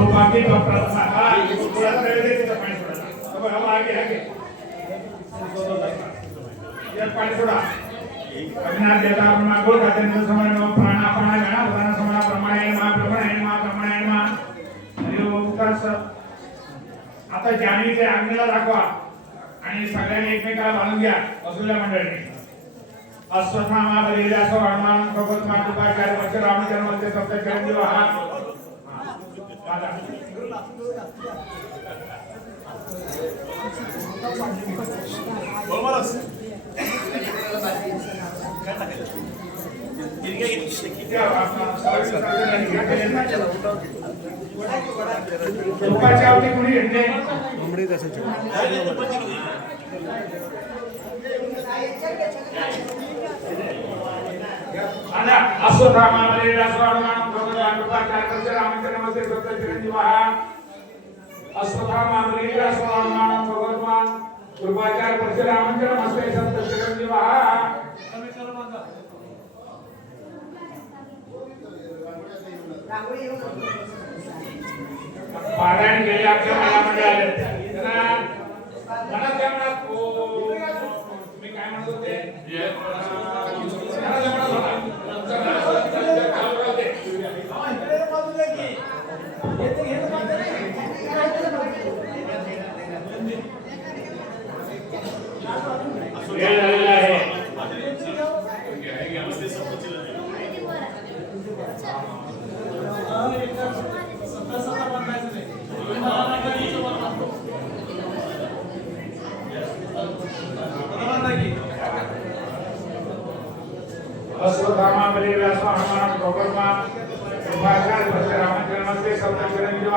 सौभाग्य का प्रार्थना थोड़ा सा रेड दे पानी थोड़ा अब हम आगे ये पानी थोड़ा अभिनाश देता ब्रह्मा गोल खाते हैं समय में प्राणा प्राणा गणा उदाहरण समय ब्रह्मायण मा हरि ओम तत्सत आता जाणीचे आज्ञेला दाखवा आणि सगळ्यांनी एकमेकाला बांधून घ्या वसुल्या मंडळींनी अश्वत्थामा बलिदास हनुमान भगवत मातृकाचार्य वच्च रामचंद्र सप्त चिरंजीव हा अश्वत्थामा बलिदास हनुमान भगवत मातृकाचार्य वच्च रामचंद्र सप्त चिरंजीव हा अश्वत्थामा बलिदास हनुमान भगवत कृपाचार्य परशुरामचंद्र मस्ते सप्त चिरंजीव पारायण केले आपल्या मनामध्ये आले त्यांना मनात काय म्हणत तुम्ही काय म्हणत होते अश्वत्थामा बलिदास हनुमान भगवत कृपाचार्य परशुरामचंद्र मस्ते सप्त चिरंजीव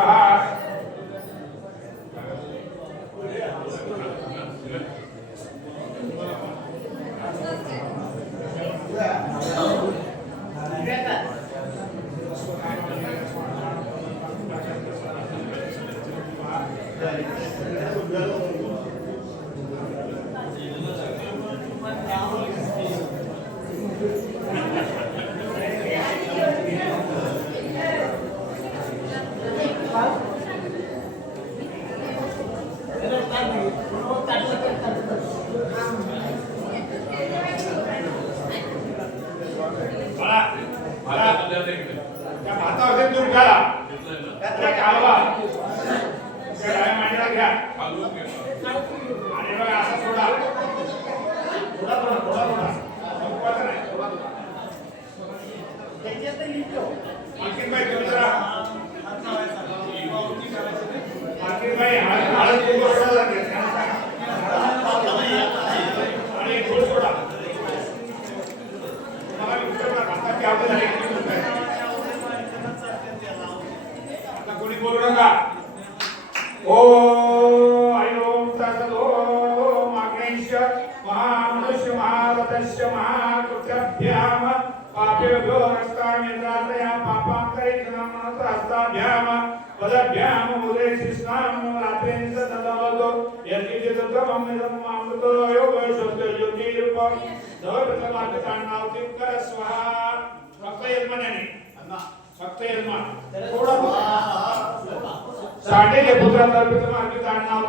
साठे के पुत्र तर्पित मार्गित नाव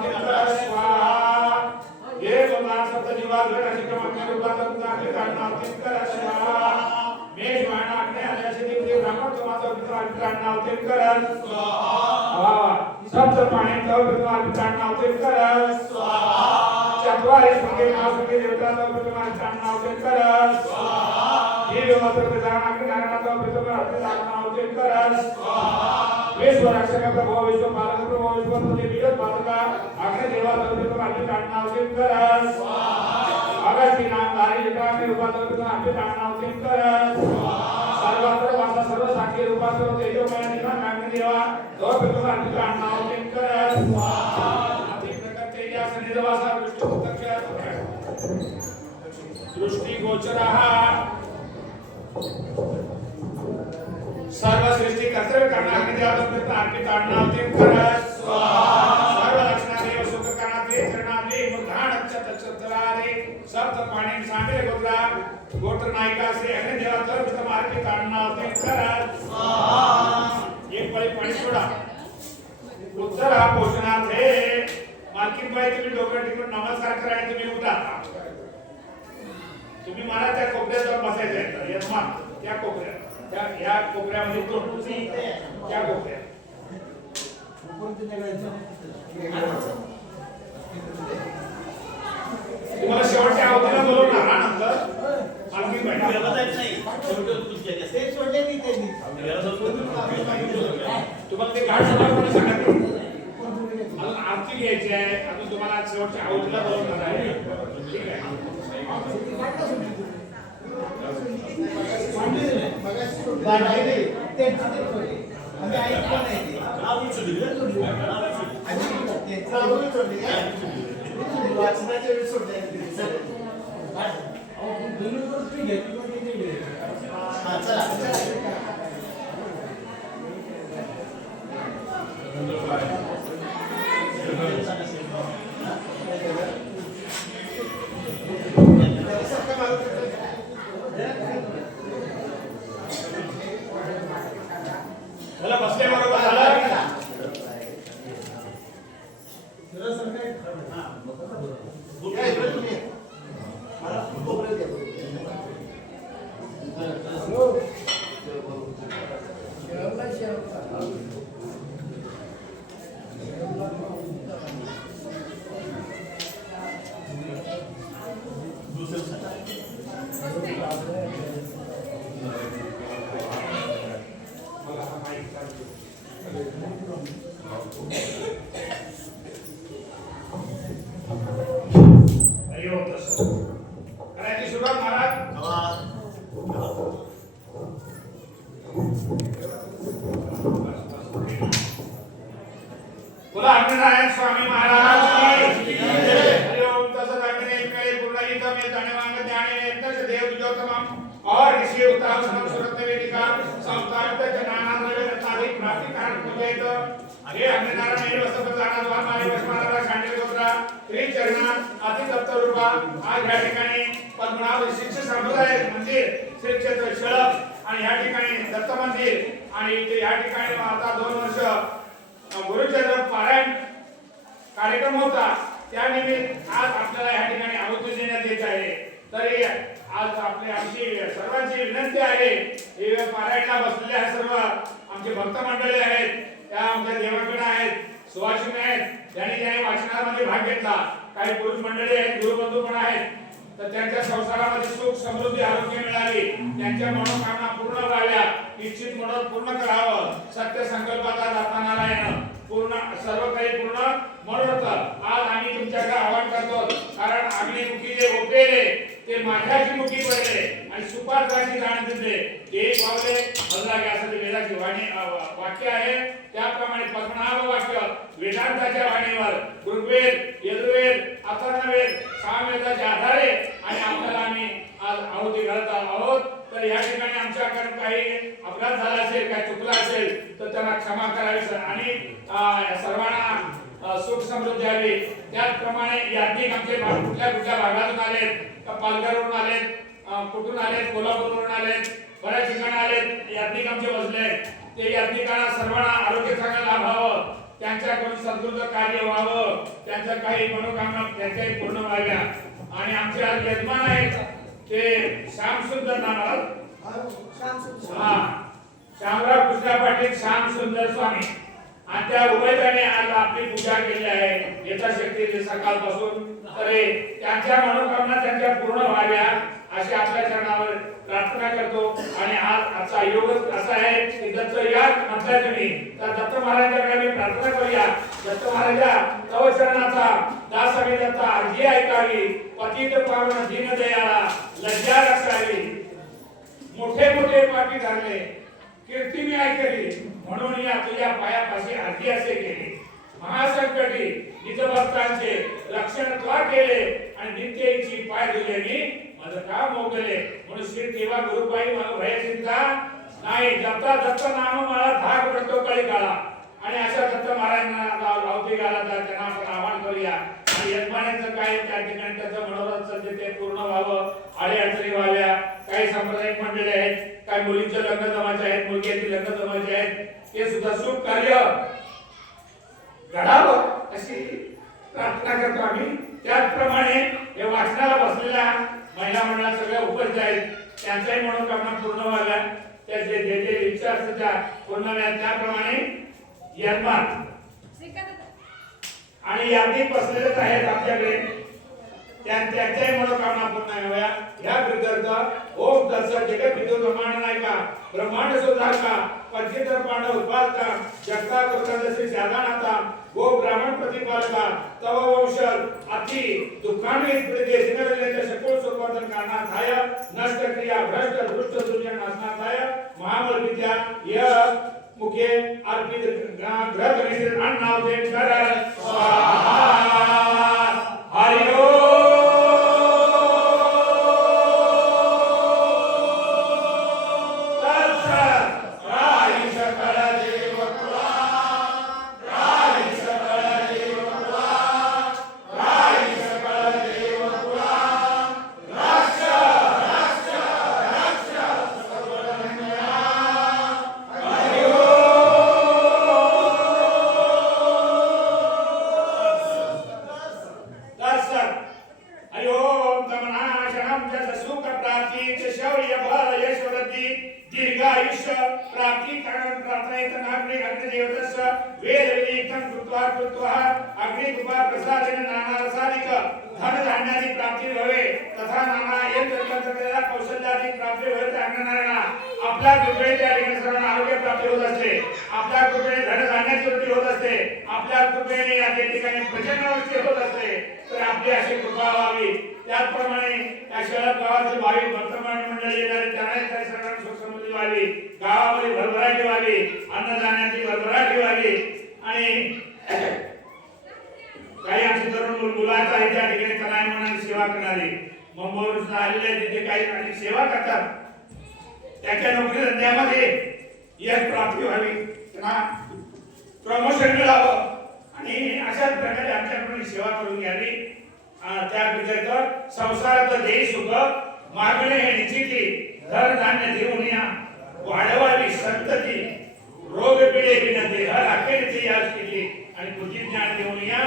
स्वाहा ये सोनार सप्त जीवात घटशिकम अग्नि रूपात नार्गित नाव स्वाहा मेष वाणा अग्नि आल्याशी दिवशी ब्राह्मण समाज अर्पित नाव स्वाहा सप्त पाणी तर्पित मार्गित नाव स्वाहा चत्वारी संगे नासंगे देवता तर्पित मार्गित नाव स्वाहा ये मात्र प्रधान अग्नि नारायण तर्पित मार्गित नाव स्वाहा विश्व रक्षक प्रभो विश्व पालक प्रभो विश्व तुझे बीजक पालका अग्नि देवा तर्पित मार्गित नाव स्वाहा अगस्ती नाम धारी जटाग्नि रूपा तर्पित मार्गित नाव स्वाहा सर्वत्र वासा सर्व साक्षी रूपा सर्व तेजोमय निधन अग्नि देवा तर्पित मार्गित नाव स्वाहा अति प्रकट तेजस निधवासा विष्णु प्रत्यक्ष दृष्टि गोचरः सर्व सृष्टि कर्तव्य करना अग्नि देवा तर्पित अर्पित नाव स्वाहा सर्व लक्षणादि सुख करणादि चरणादि मुद्धान नक्षत्रादि सप्त पाणी सांडे गोत्र नायिका से अग्नि देवा तर्पित अर्पित नाव स्वाहा एक पळी पाणी सोडा पोषणार्थे मालकीनबाई तुम्ही डोकं टिकून नमस्कार करा आणि तुम्ही उठा. तुम्ही मला त्या कोपऱ्यात जाऊन बसायचं आहे. यजमान त्या कोपऱ्यात, या कोपऱ्यामध्ये त्या कोपऱ्यात तुम्हाला शेवटच्या अवधीला बोलवणार ना नंतर मालकीनबाई तुम्हाला ते गाठ सभा सांगत अजून आरती घ्यायची आहे. अजून तुम्हाला शेवटच्या अवधीला बोलवणार आहे. ठीक आहे. मला बसले बरोबर झालं. करायची सुरुवात महाराज. बोला हरिनारायण स्वामी महाराज की हरि ओम तसत अग्नि पूर्ण में धन्यवाद ध्यान तस देव ज्योतमम और ऋषि उत्तम समम सुरत वेदिका संस्थापित जनानां रत्नादि प्राप्ति कारण पूजयत. हे हरिनारायण वसत जाना द्वार मारी वसमाला शांती गोत्रा श्री चरणा अति दत्त रूपा आज या ठिकाणी पद्मनाभ शिक्षक संप्रदाय मंदिर श्री क्षेत्र शळप आणि या ठिकाणी दत्त मंदिर आणि इथे या ठिकाणी आता 2 वर्ष गुरुचंद्र पारायण कार्यक्रम होता. त्यानिमित्त आज आपल्याला या ठिकाणी आहुती देण्यात येत आहे. तरी आज आमची सर्वांची विनंती आहे, हे पारायणला बसलेले सर्व आमचे भक्त मंडळी आहेत, त्या आमच्या देवाकडे आहेत, सुवासिनी आहेत, ज्यांनी वाचनामध्ये भाग घेतला. काही पुरुष मंडळी आहेत, गुरुबंधू पण आहेत. तर त्यांच्या संसारामध्ये सुख समृद्धी आरोग्य मिळावे, त्यांच्या मनोकामना पूर्ण व्हाव्या, इच्छित मनोरथ पूर्ण करावं. सत्य संकल्पाचा दाता नारायण पूर्ण सर्व काही पूर्ण मनोरथ आज आम्ही तुमच्याकडे आवाहन करतो. कारण अग्निमुखी जे ओपेले ते माझ्याची मुखी पडले आणि सुपात्राची जाण दिले. हे पावले हल्ला असं ते वेदाची वाणी वाक्य आहे. त्याप्रमाणे पद्मनाभ वाक्य वेदांताच्या वाणीवर ऋग्वेद, यजुर्वेद, अथर्ववेद, सामवेदाच्या आधारे आणि आपल्याला आम्ही आज आहुती घालत आहोत. तर या ठिकाणी आमच्याकडून काही अपघात झाला असेल, काही चुकला असेल तर त्यांना क्षमा करावी आणि सर्वांना सुख समृद्धी यावी. त्याचप्रमाणे याज्ञिक आमचे कुठल्या भागातून आलेत, पालघरवरून आलेत, कुठून आलेत, कोल्हापूरवरून आलेत, बऱ्याच ठिकाणी आलेत याज्ञिक आमचे बसले. ते याज्ञिकांना सर्वांना आरोग्य चांगलं लाभावं, त्यांच्याकडून समृद्ध कार्य व्हावं, त्यांच्या काही मनोकामना त्यांच्याही पूर्ण व्हाव्या. आणि आमचे आज यजमान आहेत ते श्यामसुंदर नामाला श्यामराव कृष्णा पाटील श्यामसुंदर स्वामी आणि त्या उभयताने आज आपली पूजा केली आहे यथाशक्ती सकाळपासून. तर त्यांच्या मनोकामना त्यांच्या पूर्ण व्हाव्या अशी आपल्या चरणावर प्रार्थना करतो. आणि आज आजचा योगच असा आहे की दत्त या म्हटलं तुम्ही तर दत्त महाराजांकडे मी प्रार्थना करूया. दत्त महाराजा तव चरणाचा दास आम्ही दत्ता अर्जी ऐकावी, पतित पावन दीन दयाळा लज्जा रक्षावी. मोठे मोठे पापी धरले कीर्ती मी ऐकली, म्हणून या तुझ्या पायापाशी अर्जी असे केली. महासंकटी निज भक्तांचे रक्षण त्वा केले आणि नित्य इच्छी पाय दिले मी माझं काम मोगले. म्हणून श्री देवा गुरुबाई मला भय चिंता नाही, जपता दत्त नाम मला धाक पडतो कळी काळा. आणि अशा दत्त महाराजांना लावती गाला त्यांना आपण आवाहन करूया. आणि यजमानांचं काय त्या ठिकाणी त्याचं मनोरथ सध्या ते पूर्ण व्हावं, आडे अडचणी व्हाव्या. काही सांप्रदायिक मंडळी आहेत, काही मुलींचे लग्न जमायचे आहेत, मुलग्याची लग्न जमायचे आहेत, ते सुद्धा शुभ कार्य घडावं अशी प्रार्थना करतो आम्ही. त्याचप्रमाणे हे वाचनाला बसलेल्या महिला मंडळात सगळ्या उपस्थित आहेत, त्यांचाही मनोकामना पूर्ण व्हाव्या, त्या जे जे इच्छा असतात त्या पूर्ण व्हाव्या. त्याप्रमाणे यजमान आणि यादी बसलेलेच आहेत आपल्याकडे, त्यांच्याही मनोकामना पूर्ण व्हाव्या. या प्रित्यर्थ ओम तत्सत् जगत विद्युत ब्रह्मांड नायका ब्रह्मांड सुधारका पंचेतर पांडव उत्पादका जगता कृतंद श्री साधानाथा गो ब्राह्मण प्रतिपालका तव वंशज अति दुःखान्वित पीडिते सिनरलेच्या सकळ सुखवर्धन कारणार्थाय नष्ट क्रिया भ्रष्ट दुष्ट दुर्जन नाशनार्थाय महाबल विद्या य मुखे अर्पित ग्रह गणेश नाम देव कर स्वाहा. हरि ओम. आपल्या कृपेने त्या ठिकाणी सर्वांना आरोग्य प्राप्ती होत असते, आपल्या कृपेने धनधान्याची वृद्धी होत असते, आपल्या कृपेने या ठिकाणी प्रजननावृत्ती होत असते. तर आपली अशी कृपा व्हावी. त्याचप्रमाणे या शहरात गावातील भाविक भक्तमानी मंडळी येणारे त्यांनाही सर्वांना सुख समृद्धी व्हावी, गावामध्ये भरभराटी व्हावी, अन्नधान्याची भरभराटी व्हावी. आणि काही आमची तरुण मुलं आहेत त्या ठिकाणी तनाई मनाने सेवा करणारी मुंबईवरून आलेले तिथे काही सेवा करतात, त्याच्या नोकरी धंद्यामध्ये यश प्राप्ती व्हावी, त्यांना प्रमोशन मिळावं आणि अशाच प्रकारे आमच्याकडून सेवा करून घ्यावी. त्या संसारात देश सुख मागणे हे निश्चिती धन धान्य देऊन या वाढवावी संतती रोग पिढे विनंती हर अखेरची या स्थिती आणि बुद्धी ज्ञान देऊन या.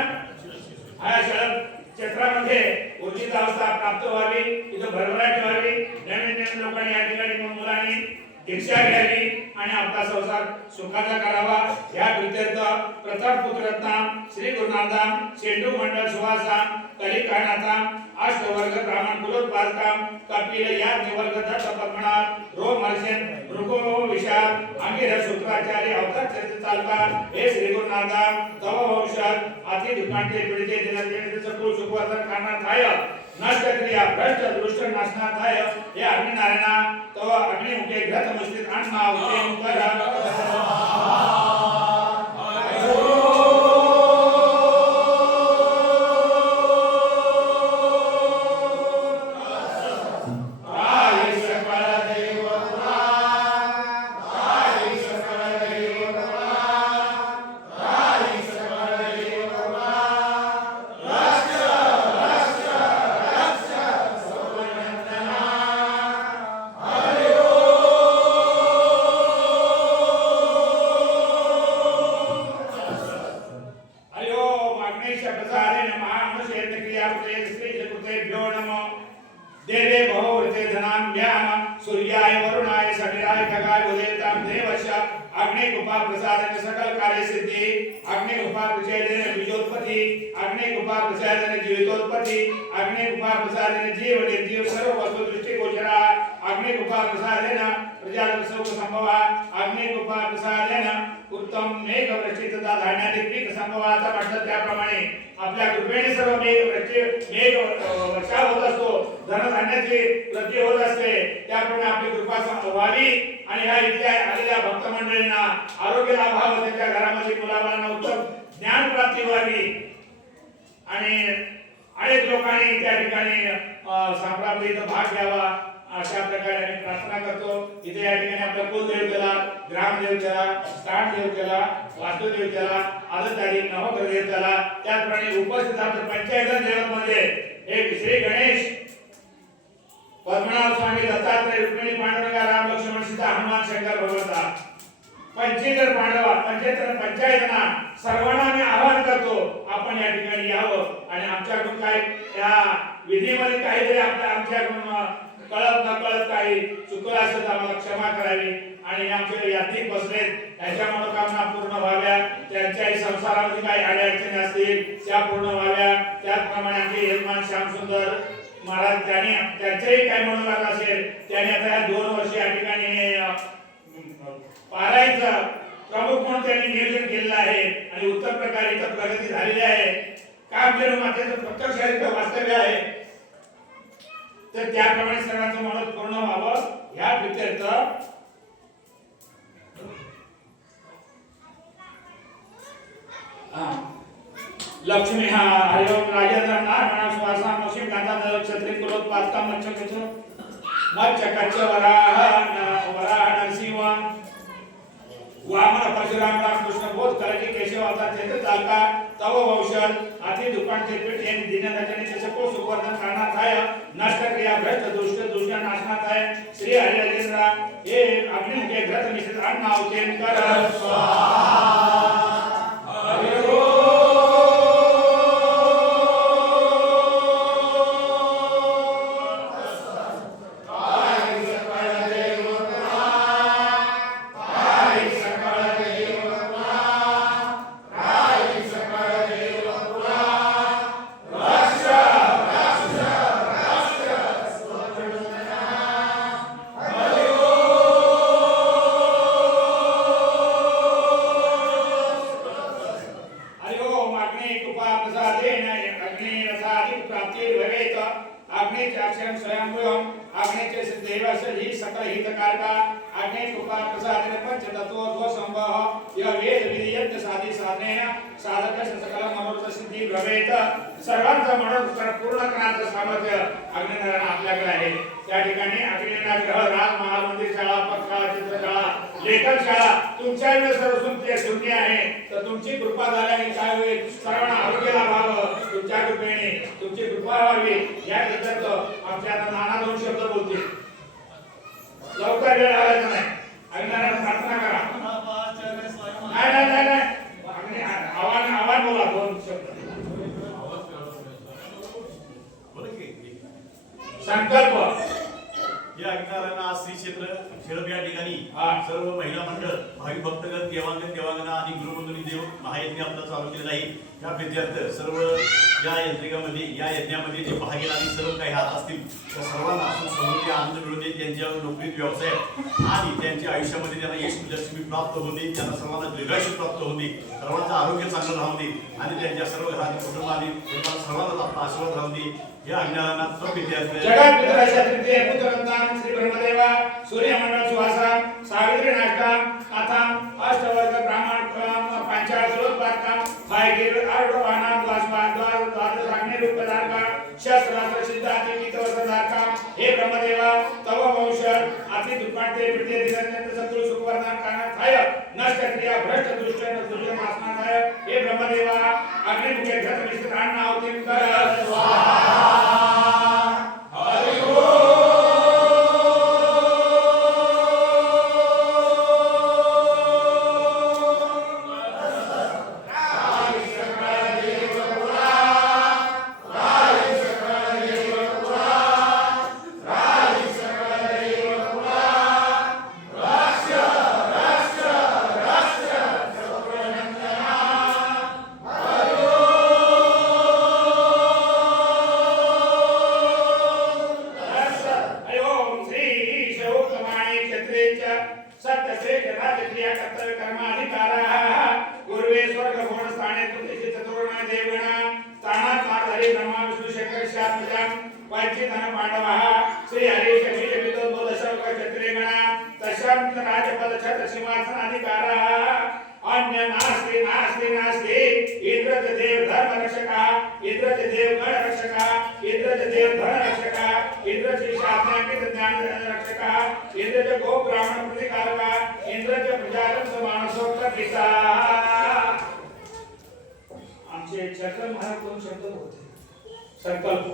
हा शरद क्षेत्रामध्ये उर्जित अवस्था प्राप्त व्हावी, इथं भरभराट व्हावी, नवीन लोकांनी या ठिकाणी मुलांनी दीक्षा घ्यावी आणि आपला संसार सुखाचा करावा. या प्रित्यर्थ प्रथम पुत्ररत्नाम श्री गुरुनाथाम शेंडू मंडळ सुवासाम कलिकानाथाम अष्टवर्ग ब्राह्मण कुलोत्पादकाम कपिल या निवर्ग दत्त पद्मनाभ रोम हर्षण भृगो विशाल अंगिरस शुक्राचार्य अवतार चरित्र चालका हे श्री गुरुनाथाम तव वंशज अति दुःखांचे पीडिते दिनते सकळ सुखवर्धन कारणार्थाय नष्ट क्रिया भ्रष्ट दुष्ट नाशनार्थाय हे अग्निनारायणा तव अग्निमुखे घृतमुष्टित अन्ना उच्चैन कर. त्याप्रमाणे आपल्या कृपेने सर्व मेघ वर्षाव होत असतो, धनधान्याची वृद्धी होत असते. त्याप्रमाणे आपली कृपा व्हावी आणि ह्या इथल्या आलेल्या भक्त मंडळींना आरोग्य लाभावं, त्यांच्या घरामध्ये मुलाबाळांना उत्तम ज्ञान प्राप्ती व्हावी आणि अनेक लोकांनी त्या ठिकाणी संप्राप्तीचा भाग घ्यावा. अशा प्रकारे आम्ही प्रार्थना करतो. इथे या ठिकाणी आपल्या कुलदेवतेला, ग्रामदेवतेला, स्थान देवतेला, वास्तुदेवतेला, आदतारी नवग्रह देवतेला, त्याचप्रमाणे उपस्थित आपल्या पंचायत देवमध्ये एक श्री गणेश पद्मनाभ स्वामी दत्तात्रय रुक्मिणी पांडुरंग राम लक्ष्मण सीता हनुमान शंकर भगवंता पंचेतर पांडवा पंचेतर पंचायतना सर्वांना मी आवाहन करतो आपण या ठिकाणी यावं आणि आमच्याकडून काय या विधीमध्ये काहीतरी आमच्याकडून कळत नकळत काही चुकलं असेल तर आम्हाला क्षमा करावी आणि आमचे यात्रिक बसलेत यांच्या मनोकामना पूर्ण व्हाव्या त्यांच्याही संसारामध्ये काही अडचणी असतील त्या पूर्ण व्हाव्या त्याचप्रमाणे आमचे यजमान श्यामसुंदर महाराज त्यांच्याही काही मनोकामना असेल त्यांनी आता या 2 वर्ष या ठिकाणी पारायचं प्रमुख म्हणून त्यांनी नियोजन केलेलं आहे आणि उत्तम प्रकारे इथं प्रगती झालेली आहे कामगिरी मातेचं प्रत्यक्ष इथं वास्तव्य आहे तर त्याप्रमाणे सर्वांचं मनोरथ पूर्ण व्हावं ह्या प्रीत्यर्थ लक्ष्मी हा हरिओम राजेंद्र नारायण श्वासा मक्षिम कांता नर क्षत्रिय कुलोत्पादका मच्छ कच मच्छ कच्च वराह नरसिंह वामन परशुराम रामकृष्ण बोध करके केशव अवतार चैत्र चालका तव वंशज आदि दुकान ते पेट यानी दीनदयाने सको सुवर्धन करना थाय नष्ट क्रिया भ्रष्ट दुष्ट दुष्ट नाशना थाय श्री हरि राजेंद्र हे अग्नि के घृत मिश्रित अन्न अवतेन कर स्वाहा हरि ओम सर्वांचा मनोरथ पूर्ण करण्याचं सामर्थ्य अग्निनारायण आपल्याकडे आहे त्या ठिकाणी अग्निनारायण ग्रह राज महाल मंदिर शाळा पक्षशाळा चित्रशाळा लेखन शाळा तुमच्या वेळेस शून्य आहे तर तुमची कृपा झाल्याने काय होईल सर्वांना आरोग्य लाभावं तुमच्या कृपेने तुमची कृपा व्हावी या व्यतिरिक्त आमच्या आता नाना 2 शब्द बोलतील लवकर वेळ लावायचा नाही अग्निनारायण प्रार्थना करा नाही आव्हान बोला 2 शब्द संकल्प या अग्निनारायण आज श्री क्षेत्र खेळप या ठिकाणी सर्व महिला मंडळ भाविक भक्तगण देवांगना आणि गुरुबंधुनी देव महायज्ञ आपला चालू केलेला आहे या विद्यार्थ सर्व या यज्ञामध्ये या यज्ञामध्ये जे भाग घेणारे सर्व काही हात असतील त्या सर्वांना समृद्धी आनंद मिळून दे त्यांच्या नोकरीत व्यवसाय आणि त्यांच्या आयुष्यामध्ये त्यांना यश लक्ष्मी प्राप्त होते त्यांना सर्वांना दीर्घायुष्य प्राप्त होते सर्वांचं आरोग्य चांगलं राहू दे आणि त्यांच्या सर्व घरातील कुटुंबाने त्यांना सर्वांना आपला आशीर्वाद राहू दे या अज्ञानात सब विद्यार्थी जगत पितराच्या तृतीय पुत्रवंतान श्री ब्रह्मदेवा सूर्यमंडळ सुवासा सावित्री नाटकाम अथाम अष्टवर्ग ब्राह्मण पंचाळ सुलोत्पादकाम भाईगिर आर्डवाना द्वादश अग्नि रूपधारका शस्त्रास्त्र सिद्धाति कीतवर्धधारका हे ब्रह्मदेवा तव वंशज अति दुःखाते पीडिते दिगंत सत्तु सुखवर्धन करणार्थाय नष्ट क्रिया भ्रष्ट दुष्ट दुष्ट नाशनार्थाय हे ब्रह्मदेवा अग्निमुखे घृत मिश्रित अन्न अवतीर्ण कर स्वाहा हरि ओम संकल्प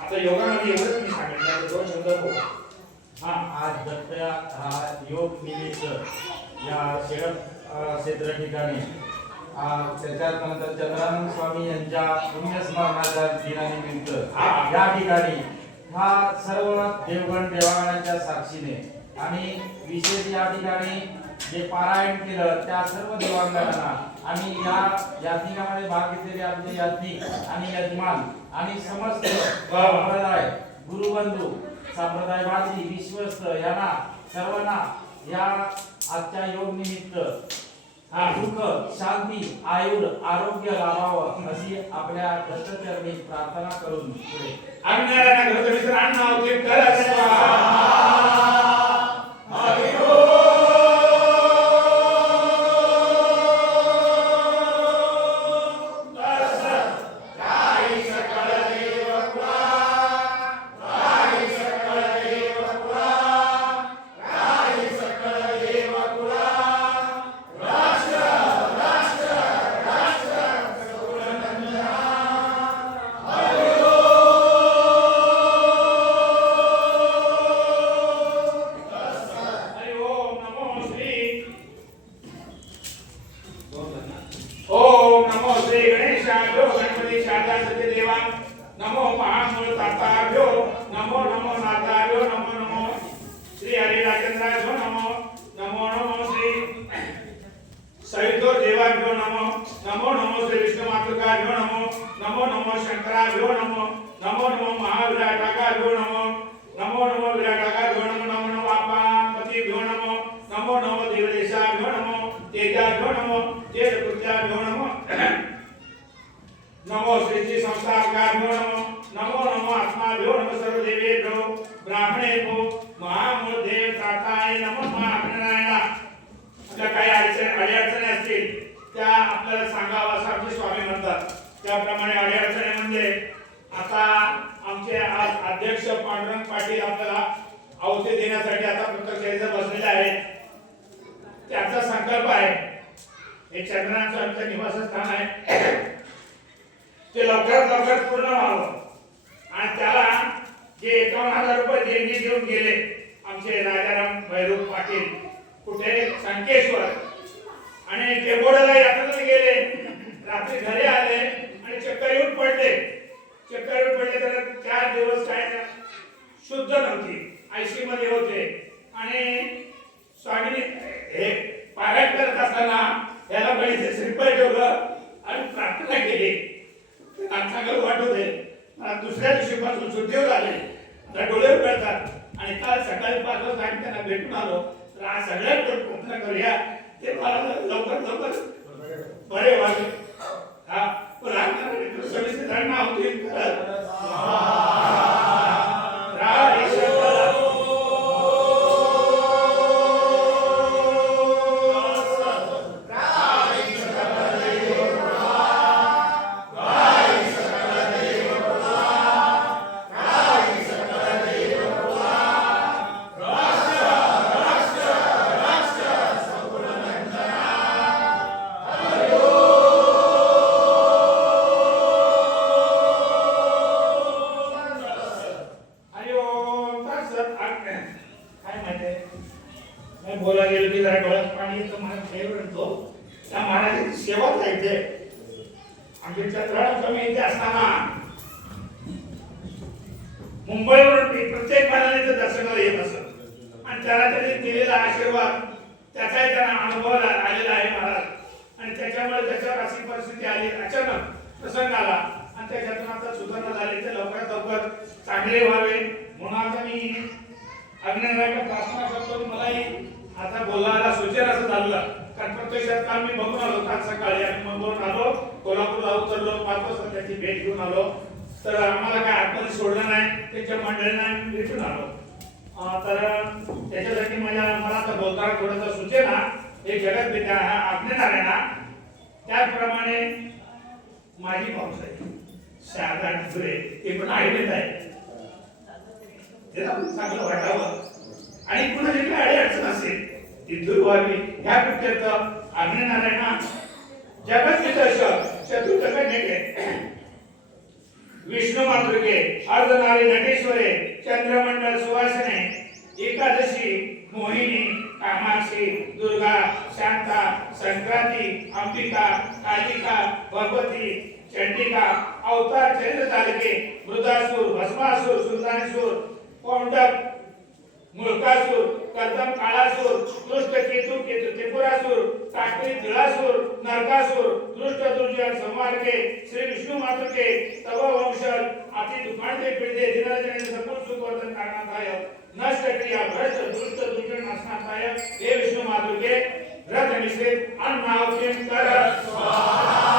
आता योगामध्ये एवढंच मी सांगितलं 2 शब्द बोला आज दत्त हा योग निमित्त या शेळप क्षेत्र ठिकाणी त्याच्यानंतर चंद्रानंद स्वामी यांच्या पुण्यस्मरणाच्या दिनानिमित्त या ठिकाणी हा सर्व देवगण देवागणांच्या साक्षीने आणि विशेष या ठिकाणी जे पारायण केलं त्या सर्व देवांगणांना आणि या यात्रिकांमध्ये भाग घेतलेले आमचे यात्रिक आणि यजमान आणि समस्त संप्रदाय गुरुबंधू संप्रदायवासी विश्वस्त यांना सर्वांना या आजच्या योग निमित्त सुख शांती आयुर आरोग्य लाभावं अशी आपल्या दत्तचरणी प्रार्थना करून पुढे अग्निनारायण घरचं विश्राम नाव ते कर स्वाहा हरि ओम नमो श्री गणेशाभ्यो गणपती शारदा सत्यदेवा नमो महामूळ ताताभ्यो नमो नमो नाथाभ्यो नमो नमो श्री हरी राजेंद्राभ्यो नमो नमो नमो श्री सहितो देवाभ्यो नमो नमो नमो श्री विष्णु मातृकाभ्यो नमो नमो नमो शंकराभ्यो नमो नमो नमो महाविराटाकाभ्यो नमो नमो नमो विराटाकाभ्यो नमो नमो नमो आपापतिभ्यो नमो नमो नमो देवदेशाभ्यो नमो तेजाभ्यो नमो तेजकृत्याभ्यो नमो नमो श्रीजी संस्थापकाभ्यो नमो नमो नमो आत्माभ्यो नमो सर्वदेवेभ्यो ब्राह्मणेभ्यो महामूलदेव ताताय नमो महागणनारायणा आपल्या काही अडचणी असतील त्या आपल्याला सांगावं असं आमचे स्वामी म्हणतात त्याप्रमाणे अडचणी म्हणजे आता आमचे आज अध्यक्ष पांडुरंग पाटील आपल्याला औषध देण्यासाठी आता प्रत्यक्ष बसलेले आहेत त्याचा संकल्प आहे हे चंद्रांचं आमचं निवासस्थान आहे ते लवकरात लवकर पूर्ण व्हावं आणि त्याला जे 51,000 रुपये देणगी देऊन गेले आमचे राजाराम भैरव पाटील कुठे संकेश्वर आणि टेंबोड्याला यात्रेला गेले रात्री घरी आले आणि चक्कर येऊन पडले तर 4 दिवस काय शुद्ध नव्हती आयसी मध्ये होते आणि स्वामीने हे पारायण करत असताना याला बळीचे श्रीफळ ठेवलं आणि प्रार्थना केली चांगलं वाटत आहे मला दुसऱ्या दिवशीपासून शुद्धीवर आले आता डोळे उघडतात आणि काल सकाळी 5 वाजता आम्ही त्यांना भेटून आलो तर आज सगळ्यात प्रार्थना करूया ते मला लवकर बरे व्हावे हा प्रार्थना सविस्तर नाव होतील बोला गेलो की जरा डोळ्यात पाणी येतं मला फेवरेट तो त्या महाराजांची सेवा करायची आमच्या चंद्राराम स्वामी इथे असताना मुंबईवरून प्रत्येक महाराजांचं दर्शनाला येत असत आणि त्याला त्यांनी दिलेला आशीर्वाद त्याचाही त्यांना अनुभव आलेला आहे महाराज आणि त्याच्यामुळे त्याच्यावर अशी परिस्थिती आली अचानक प्रसंग आला आणि त्याच्यातून आता सुधारणा झाली ते लवकरात लवकर चांगले व्हावे म्हणून आता मी अग्निनारायण प्रार्थना करतो मलाही आता बोलायला सुचेल असं झालं कारण प्रत्यक्षात काल मी बघून आलो काल सकाळी आणि मुंबईवरून आलो कोल्हापूरला उतरलो 5 वाजता त्याची भेट घेऊन आलो तर आम्हाला काय आतमध्ये सोडलं नाही त्याच्या मंडळींना भेटून आलो तर त्याच्यासाठी मला आता बोलताना थोडंसं सुचेना हे जगत पिता अग्निनारायणा त्याचप्रमाणे माझी पावसाळी शारदा टिपुरे ते पण आईनेच आहे त्याला चांगलं वाटावं आणि कुणाची काय अडचण असेल ती दूर व्हावी ह्या पिक्चरच अग्निनारायणा जगत चतुर्थ विष्णू मातृके अर्धनारी नटेश्वरे चंद्रमंडल सुवासने एकादशी मोहिनी कामाक्षी दुर्गा शांता संक्रांती अंबिका कालिका भगवती चंडिका अवतार चरित्र तालुके मृदासूर भस्मासूर सुलतानेश्वर पौंडक मुळकासूर कर्दम काळासूर दृष्ट केतू त्रिपुरासूर काकडी तिळासूर नरकासूर दृष्ट दुर्जन संवारके श्री विष्णू मातृके तव वंशज अति दुखांते पीडिते दिनराजने संपूर्ण सुखवर्धन करणाराय नष्ट क्रिया भ्रष्ट दृष्ट दुर्जन नाशनार्थाय हे विष्णू मातृके रथ मिश्रित अन्नावकिं कर स्वाहा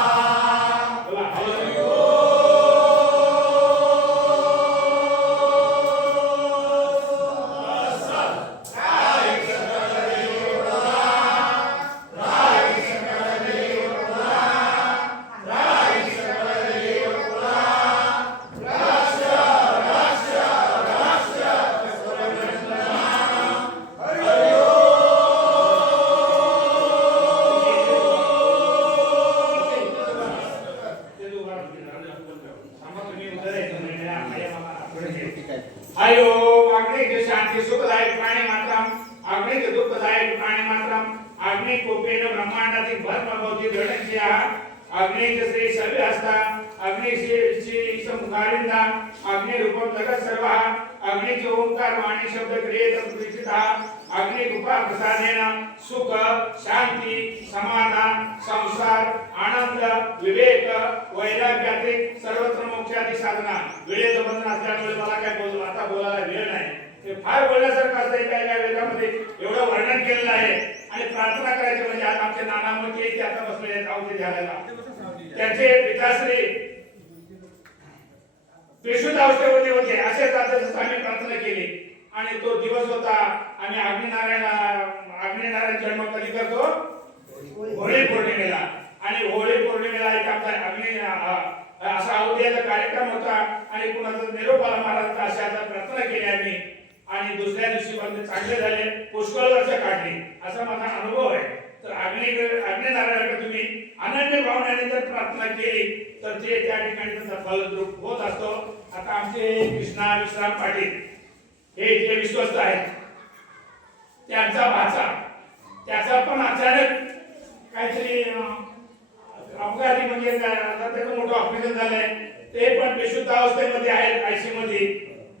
आयो अग्नि के शांति सुखदायक प्राणी मात्रम अग्नि के दुःखदायक प्राणी मात्रम अग्नि कोपेन ब्रह्मांडातील भस्म भवती दृढंच्या अग्नि के श्री सभी हस्ता अग्नि श्री समुखारिंदा अग्नि रूपम जगत सर्वः अग्नि के ओंकार वाणी शब्द क्रियेत प्रतिष्ठिता अग्नि कृपा प्रसादेन सुख शांती समाधान संसार आनंद विवेक वैराग्यातील सर्वत्र मोक्षाची साधना वेळेचं बंधन असल्यामुळे मला काय बोलतो आता बोलायला वेळ नाही ते फार बोलण्यासारखं असतं काय वेदामध्ये एवढं वर्णन केलेलं आहे आणि प्रार्थना करायची म्हणजे आज आमचे नाना मोठे ते आता बसलेले आहेत औषध घ्यायला त्यांचे पिताश्री बेशुद्ध अवस्थेमध्ये होते असेच आता आम्ही प्रार्थना केली आणि तो दिवस होता आम्ही अग्निनारायण जन्म कधी करतो होळी पौर्णिमेला आणि होळी पौर्णिमेला एक आमचा अग्नि असा अवधीचा कार्यक्रम होता आणि कुणाचा निरोप आला महाराजांचा अशा प्रार्थना केली आम्ही आणि दुसऱ्या दिवशी बंद चांगले झाले पुष्कळ वर्ष काढली असा माझा अनुभव आहे तर अग्निनारायणाकडे तुम्ही अनन्य भावनेने जर प्रार्थना केली तर ते त्या ठिकाणी त्याचा फलद्रूप होत असतो आता आमचे कृष्णा विश्राम पाटील हे जे विश्वस्त आहेत त्यांचा भाचा त्याचा पण अचानक काहीतरी अपघाती म्हणजे त्याचं मोठं ऑपरेशन झालंय ते पण बेशुद्ध अवस्थेमध्ये आहेत आयसी मध्ये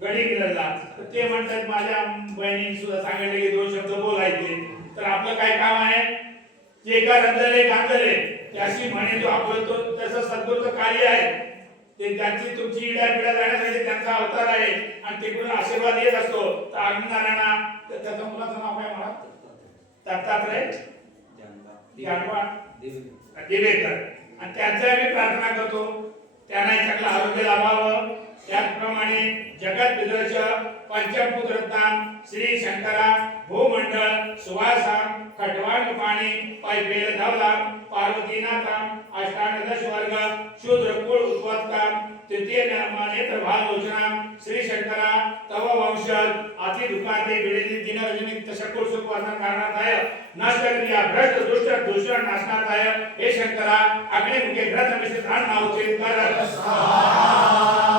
गडी गेलेला ते म्हणतात माझ्या बहिणी सुद्धा सांगितले की 2 शब्द बोलायचे तर आपलं काय काम आहे जे का रंजले गांजले त्याशी म्हणे जो आपलं तो तसं सद्गुरूचं कार्य आहे ते त्यांची तुमची इडापिडा जाण्यासाठी त्यांचा अवतार आहे आणि तिकडून आशीर्वाद येत असतो तर अग्निनारायणा त्याच्या मुलाचं नाव काय म्हणा दत्तात्रय देवेकर आणि त्यांचा मी प्रार्थना करतो त्यांना चांगलं आरोग्य लाभावं त्याचप्रमाणे जगत विद्रच पंचभूत रत्न श्री शंकरा भूमंडळ सुवासा खटवाळ पाणी पैपेल धावला पार्वतीनाथम अष्टादश वर्ग शूद्र कुळ उत्पत्तम तृतीय नेत्र भालोचना श्री शंकरा तव वंशज अति दुखाते बिडली दिनरजनी तशकुल सुखवर्धन करणाराय नष्ट क्रिया भ्रष्ट दुष्ट दूषण नाशनाराय हे शंकरा अग्निमुखे ग्रथ मिश्रित अन्न उचित कर स्वाहा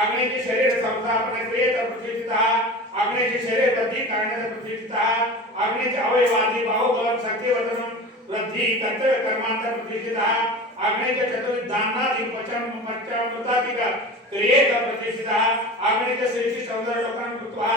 अग्नि शरीर संस्थापन क्रियेत प्रतिष्ठिता अग्नि शरीर वृद्धि करण्याचा प्रतिष्ठिता अग्नि अवयवादी बाहुबल शक्तिवर्धन वृद्धि कर्तव्य कर्मांतर प्रतिष्ठिता अग्नि चतुर्विधानादि पचमृतादिक क्रियेत प्रतिष्ठिता अग्नि श्रेष्ठ सौंदर्य लोकन कृत्वा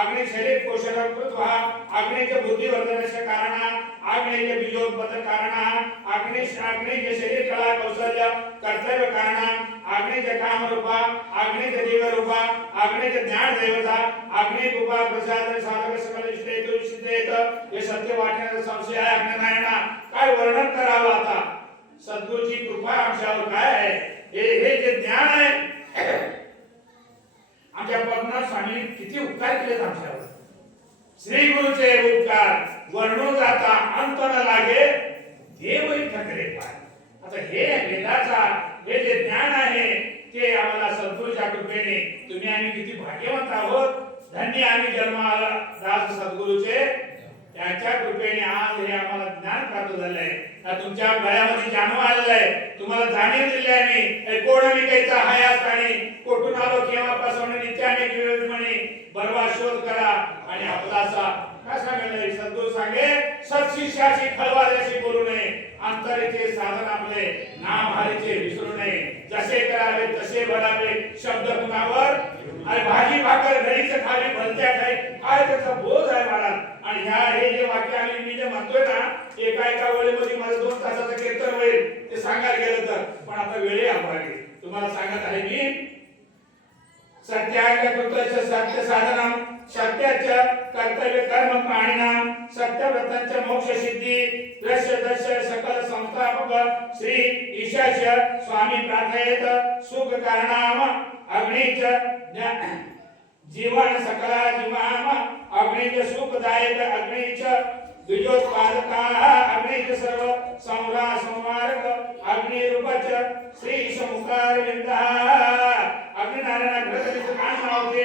अग्नि शरीर पोषण कृत्वा अग्नि बुद्धिवर्धनस्य कारण अग्नि बीजोत्पत्ति कारण अग्नि शरीर कला कौशल्य कर्तव्य कारण अग्नीचे कामरूपा अग्नीचे दिव्यरूपा अग्नीचे ज्ञान देवता अग्नी कृपा प्रसाद साधक सकल इष्टेतु इष्टेत हे सत्य वाटण्याचा संशय आहे अज्ञानायना काय वर्णन करावं आता सद्गुरूची कृपा आमच्यावर काय आहे हे जे ज्ञान आहे आमच्या पद्मनाभ स्वामी किती उपकार केलेत आमच्यावर श्री गुरुचे उपकार वर्णू जाता अंत न लागे देवही ठकरे पाय आता हे वेदाचा हे जे ज्ञान आहे ते आम्हाला सद्गुरूच्या कृपेने तुम्ही आम्ही किती भाग्यवंत आहोत धन्य आम्ही जन्माला दास सद्गुरूचे त्यांच्या कृपेने आज हे आम्हाला ज्ञान प्राप्त झालंय तुमच्या गळ्यामध्ये जाणव आलेलंय तुम्हाला जाणीव दिली आहे मी कोणविकेचा हयास आणि कोठून आलो केव्हापासून नित्याने विरोध म्हणे बरवा शोध करा आणि आपलासा काय सांगितलंय सद्गुरू सांगे सत्शिष्याची खळवाळ्याशी बोलू नये अंतरेचे साधन आपले नाम हरीचे विसरू नये जसे करावे तसे भरावे शब्द कुणावर आणि भाजी भाकर घरीच खाली भलत्या खाई काय त्याचा बोध आहे महाराज आणि ह्या हे जे वाक्य आम्ही मी जे म्हणतोय ना एका वेळेमध्ये माझं 2 तासाचं कीर्तन होईल ते सांगायला गेलं तर पण आता वेळे अभावी तुम्हाला सांगत आहे मी सत्याग्र कृत्याचं सत्य साधनम सत्याच्या कर्तव्य कर्म प्राणिनाम सत्यव्रतांच्या मोक्ष सिद्धी दृश्य दर्श सकल संस्थापक श्री ईशाच स्वामी प्रार्थयेत सुख कारणाम अग्नीच जीवन सकला जीवाम अग्नीच सुखदायक अग्नीच द्विजोत्पादका अग्नीच सर्व संवारक अग्निरूपच श्री ईशमुखार विंदा अग्निनारायण ग्रहस्थित कान मावते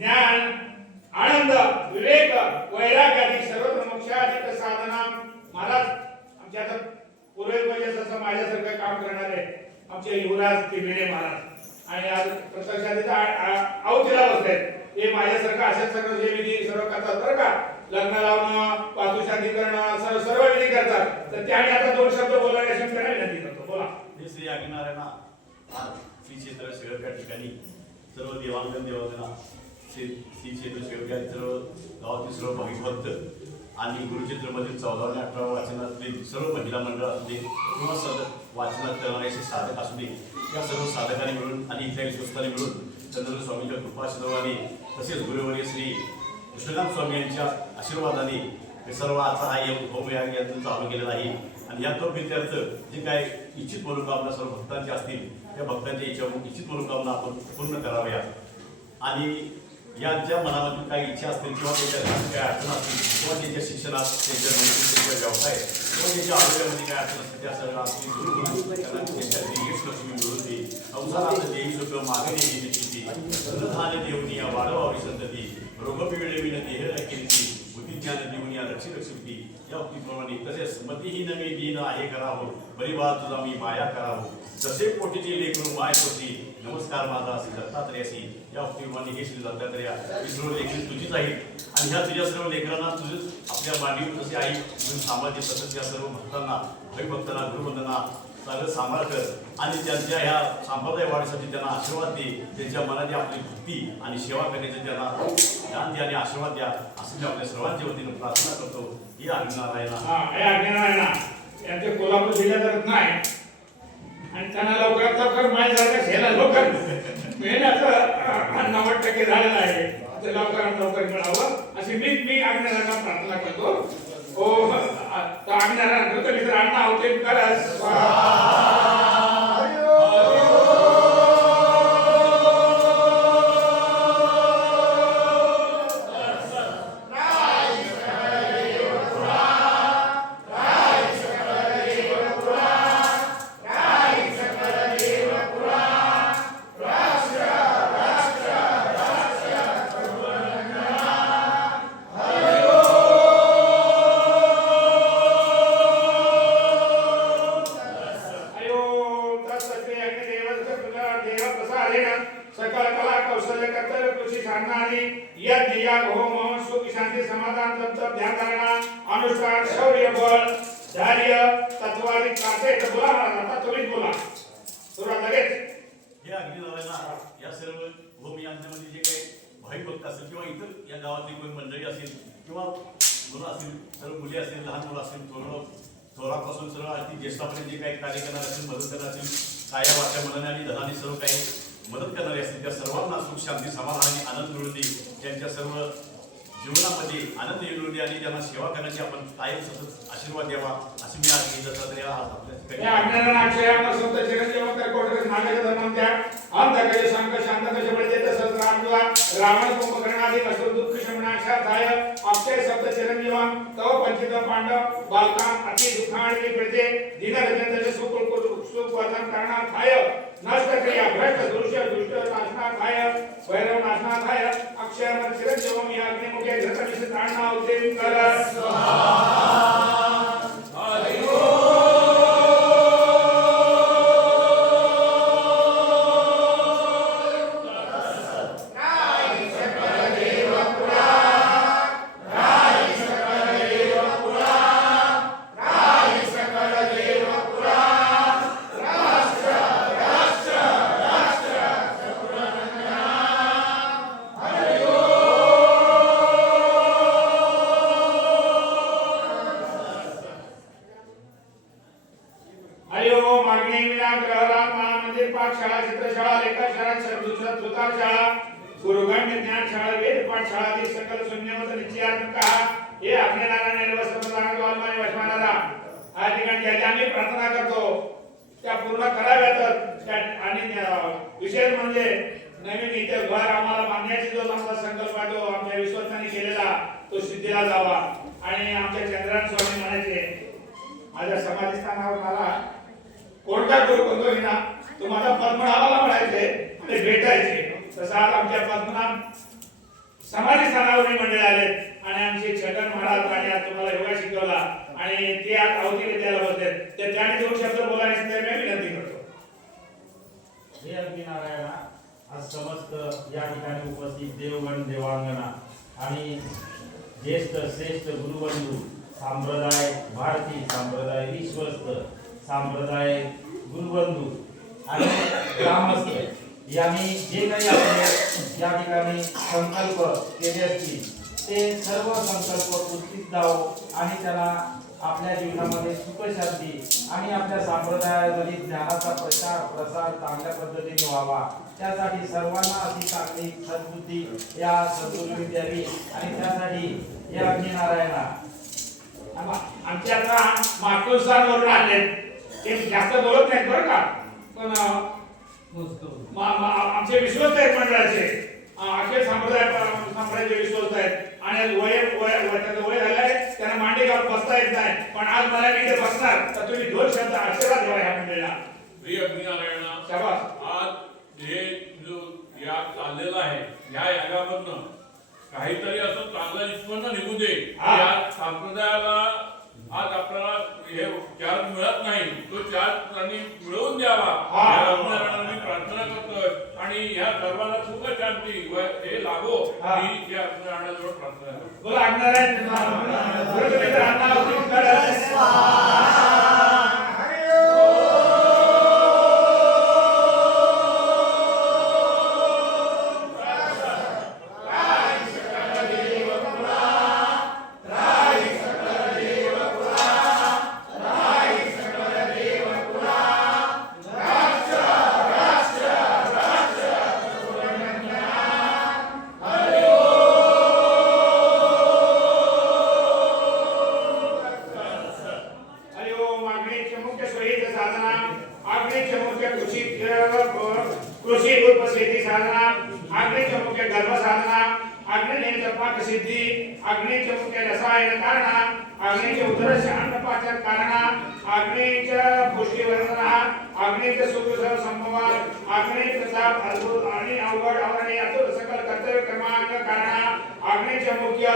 ज्ञान आनंद विवेक वैराग्यादी सर्व मोक्षाधिक साधना महाराज आमच्या आता पूर्वेकडे जसं माझ्यासारखं काम करणारे आमचे युवराज तिबेरे महाराज आणि आज प्रत्यक्षात अवतीला बसले हे माझ्यासारखं अशाच सगळं जे विधी सर्व करतात बरं का लग्न लावणं पातुशांती करणं सर्व विधी करतात तर त्याने आता 2 शब्द बोलायला त्यांना विनंती करतो बोला श्री आज्ञानारायणा श्री क्षेत्र शेळप्या ठिकाणी सर्व देवांगण देवांगणा श्री क्षेत्र शेळप्या सर्व गावातील सर्व भाविक भक्त आणि गुरुचित्रमधील 14 आणि 18 वाचनातले सर्व महिला मंडळ असू दे किंवा वाचनात करणारे असे साधक असू दे या सर्व साधकांनी मिळून आणि इथल्या विश्वस्तांनी मिळून चंद्र स्वामींच्या कृपाशीर्वादाने तसेच गुरुवर्य श्री कृष्णराम स्वामी यांच्या आशीर्वादाने हे सर्व आता हा होम यातून चालू केलेला आहे आणि या तो विद्यार्थ जे काय इच्छित मनोकामना सर्व भक्तांच्या असतील त्या भक्तांच्या इच्छित मनोकामना आपण पूर्ण कराव्या आणि या ज्या मनामधून काही इच्छा असतील किंवा त्याच्या काही अडचण असतील किंवा त्यांच्या शिक्षणात त्यांच्या त्यांच्या व्यवसाय किंवा त्यांच्या आरोग्यामध्ये काय अडचण असतील त्या सगळ्या असतील दूर करून त्यांना त्यांच्या देश लक्ष्मी मिळून दे अवसानाचं देही सुख मागे देवी निश्चिती धनधान्य देऊन या वाढवावी संतती रोगपिळे विनती हे कीर्ती बुद्धिज्ञान देऊन या रक्षी रक्षिती या उक्तीप्रमाणे तसेच मतीही नवी दीन आहे करावं बरीबाळ तुझा मी माया करावं जसे पोटीची लेकरू माय होती नमस्कार माझा असे दत्तात्रेयासी या उक्तीप्रमाणे हे श्री दत्तात्रेया ही सर्व लेखी तुझीच आहेत आणि ह्या तुझ्या सर्व लेकरांना तुझीच आपल्या मांडीवर तसे आई म्हणून सांभाळते तसंच या सर्व भक्तांना हरिभक्तांना गुरुबंधांना सगळं सांभाळ कर आणि त्यांच्या ह्या संप्रदाय वाढीसाठी त्यांना आशीर्वाद दे त्यांच्या मनाने आपली भक्ती आणि सेवा करण्याचे त्यांना ज्ञान द्या आणि आशीर्वाद द्या असं मी आपल्या सर्वांच्या वतीनं प्रार्थना करतो ही आज्ञानारायणा यांचे कोल्हापूर जिल्ह्यात नाही आणि त्यांना लवकरात माहीत झालं घ्यायला लवकर मेहनत 90% झालेलं आहे ते लवकरात लवकर मिळावं अशी मी आज्ञानारायणा प्रार्थना करतो ओ आज्ञानारायण मित्रांना होते करस अधीन सकल कला कौशल्य कर्तव्य कृषी साधना आणि यज्ञ याग होम सुख शांती समाधान तप ध्यान धारणा अनुष्ठान शौर्य बळ धैर्य तत्वादी काटे बोला मला आता तुम्हीच बोला सुरुवात लगेच हे अग्निनारायणा या सर्व होम यज्ञामध्ये जे काही भाविक भक्त असेल किंवा इतर या गावातली कोणी मंडळी असेल किंवा मुलं असतील सर्व मुली असतील लहान मुलं असतील थोरापासून सर्व अगदी ज्येष्ठापर्यंत जे काही कार्य करणार असेल मदत करणार असेल काया वाच्या मनाने आणि धनाने सर्व काही मदत करणारे असतील त्या सर्वांना सुख शांती समाधान आणि आनंद मिळून दे त्यांच्या सर्व जीवनामध्ये आनंद मिळून दे आणि त्यांना सेवा करण्याची आपण कायम सतत आशीर्वाद द्यावा अशी मी आज घेत असतात आज आपल्या ठिकाणी या अज्ञानाला अक्षयाला सुप्त चिरंजीवंतर कोटक नागेश धर्मंत्या अंधकजे शंक शांतकजे बळदेत सहस्रार्जुवा रावण कुंभकर्णादी असुर दुःख शमनाशा धाय अक्षय सप्त चिरंजीवं तव पंचित पांडव बालकाम अति दुःखाणी प्रते दीनहृदयचे सुख वर्धन करणार्थाय नष्ट क्रिया भ्रष्ट दृश्य दुष्ट नाशनार्थाय वैरव नाशनार्थाय अक्षय मन चिरंजीवं या अग्निमुखे घृतमिष प्राणना उद्देश कर स्वाहा गुरुगण ज्ञान शाळा वेद पाठशाळा आदी सकल शून्यमत निश्चयात्मक हे अज्ञानाला निर्वस्त्रदान वालमाने वशमानाला या ठिकाणी ज्या आम्ही प्रार्थना करतो त्या पूर्ण कराव्यात आणि विशेष म्हणजे नवीन इथे घर आम्हाला बांधण्याची जो आमचा संकल्प आहे तो आमच्या विश्वासाने केलेला तो सिद्धीला जावा आणि आमच्या चंद्रान स्वामी म्हणायचे माझ्या समाधिस्थानावर मला कोणता गुरु कोणतो विना तुम्हाला पद्मनाभाला म्हणायचे आणि भेटायचे तसं आज आमच्या पद्मनाभ समाधी स्थानावर मंडळ आले आणि आमचे छगन महाराज आणि आज तुम्हाला योगा शिकवला आणि ते आज अवधी विद्याला बसले तर त्याने दोन शब्द बोलायचे मी विनंती करतो हे अग्निनारायणा आज समस्त या ठिकाणी उपस्थित देवगण देवांगना आणि ज्येष्ठ श्रेष्ठ गुरुबंधू संप्रदाय भारती संप्रदाय विश्वस्त संप्रदाय गुरुबंधू आणि ग्रामस्थ यांनी जे काही आपले या ठिकाणी संकल्प केले असतील ते सर्व संकल्प पूर्तीत जावो आणि त्याला आपल्या जीवनामध्ये सुख शांती आणि आपल्या संप्रदायातील ज्ञानाचा प्रचार प्रसार चांगल्या पद्धतीने व्हावा त्यासाठी सर्वांना अशी चांगली सद्बुद्धी या सद्गुरूंनी द्यावी आणि त्यासाठी हे अग्निनारायणा आमच्या आता मातोश्रीवरून आले ते जास्त बोलत नाहीत बरं का पण आमचे विश्वस्त आहेत मंडळाचे अखेर संप्रदायाचे विश्वस्त आहेत आणि वय झालंय त्यांना मांडी घालून बसता येत नाही पण आज मला मी इथे बसणार तर तुम्ही दोन शब्द आशीर्वाद द्यावा ह्या मंडळीला प्रिय अग्निनारायणा शाबास आज हे जो याग चाललेला आहे या यागामधनं काहीतरी असं चांगलं निष्पन्न निघू दे या संप्रदायाला आज आपल्याला हे चार्ज मिळत नाही तो चार्ज त्यांनी मिळवून द्यावा या अग्निनारायणाला मी प्रार्थना करतोय आणि या सर्वांना सुख शांती हे लाभो ही या अग्निनारायणाजवळ प्रार्थना करतो बोला अग्निनारायण कृषी उपसिद्धी साधना अग्निच मुख्य गर्भ साधना अग्निच पाक सिद्धी अग्निच मुख्य रसायन कारणा अग्निच उदर अन्नपाचन कारणा अग्निच पुष्टी वर्धना अग्निच सुख संभवा अग्निच ताप अद्भुत आणि अवघड आणि अतुल सकल कर्तव्य क्रमांक कारणा अग्निच मुख्य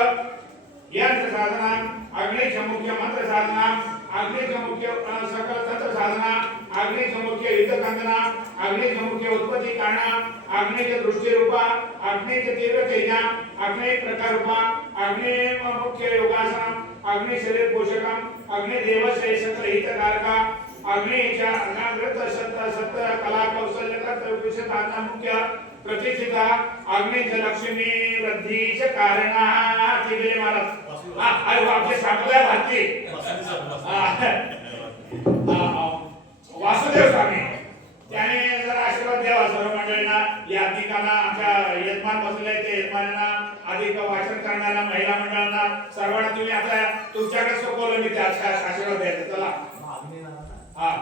यंत्र साधना अग्निच मुख्य मंत्र साधना अग्निच मुख्य सकल तंत्र साधना अग्नीचे मुख्य युद्ध कंगना अग्नीचे मुख्य उत्पत्ती कारणा अग्नीचे दृष्टी रूपा अग्नीचे तीव्र तेजा अग्नि प्रकार रूपा अग्नि मुख्य योगासन अग्नि शरीर पोषकम अग्नि देवस्य सत्र हितकारका अग्नीच्या अनागत सत्य कला कौशल्य कर्तव्य मुख्य प्रतिष्ठिता अग्नीच्या लक्ष्मी वृद्धीचे कारणा तिबे महाराज आय आपले सापल्या भाती वासुदेव स्वामी त्याने जर आशीर्वाद द्यावा सर्व मंडळींना या ठिकाणा आमच्या यजमान बसले ते यजमानांना अधिक वाचन करणाऱ्या महिला मंडळांना सर्वांना तुम्ही आता तुमच्याकडे सोपवलं मी त्या आशीर्वाद द्यायचा चला हा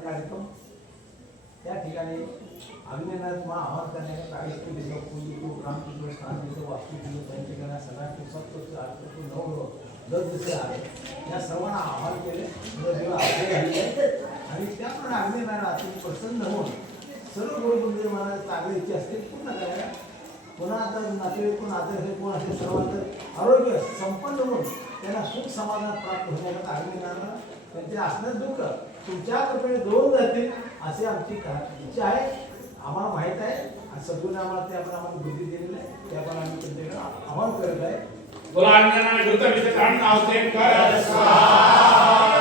कार्यक्रम त्या ठिकाणी अग्निनाथ मा आवाज करण्याचा कार्यक्रम दिला प्रोग्राम किंवा स्थान दिलं वास्तू दिलं त्यांच्या ठिकाणी सगळ्या नऊ दर दिवसे आहे या सर्वांना आवाहन केले आणि त्याप्रमाणे अग्निनाथ अत्यंत प्रसन्न होऊन सर्व गुरुबंधू मला चांगली इच्छा असते पूर्ण करायला पुन्हा आता नातेवाईक कोण आदर हे कोण असे सर्वांचं आरोग्य संपन्न होऊन त्यांना सुख समाधान प्राप्त होण्याकरता अग्निनाथाला त्यांचे असणार दुःख तुमच्या कृपेने दोन जातील असे आमची इच्छा आहे आम्हाला माहीत आहे आणि सद्गुणे आम्हाला त्याप्रमाणे बुद्धी दिलेली आहे त्याप्रमाणे आम्ही तुमच्याकडे आवाहन करत आहे बोला अग्निनाथ वृत्त विषय नाव से कर स्वाहा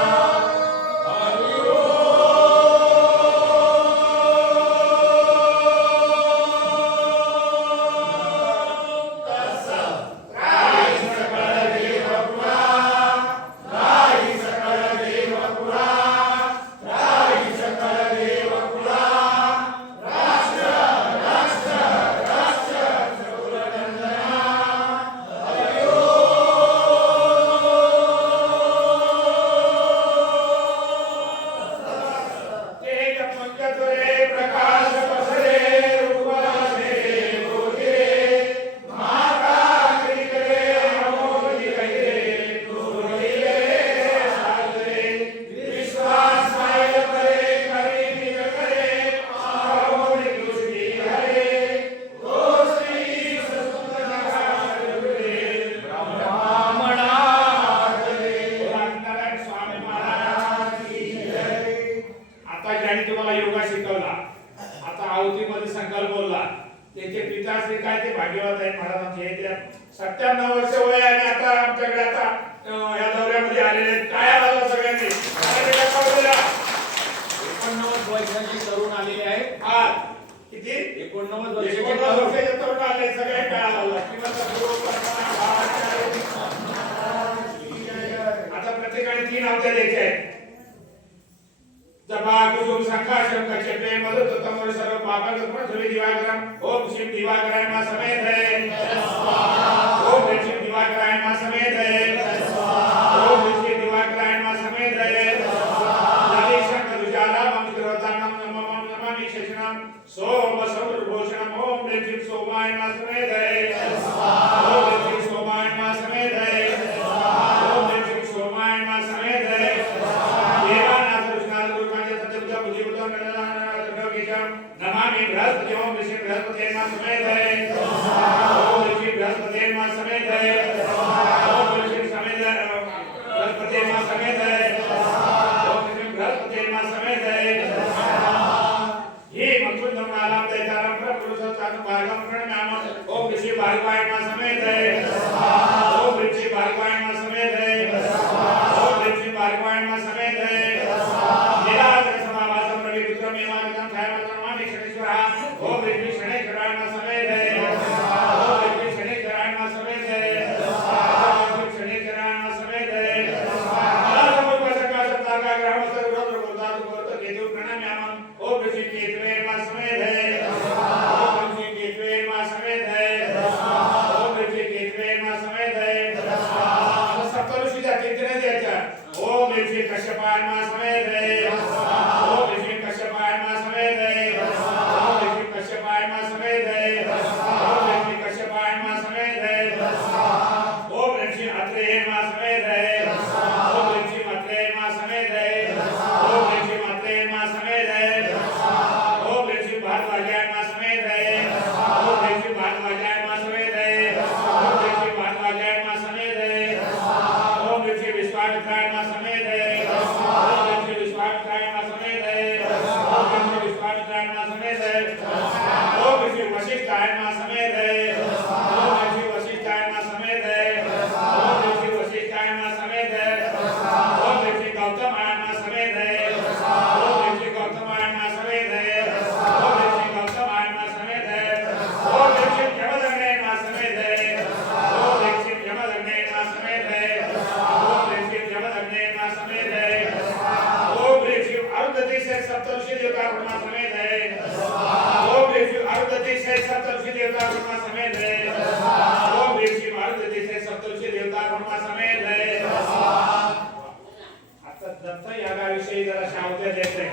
आवत्या देत नाही.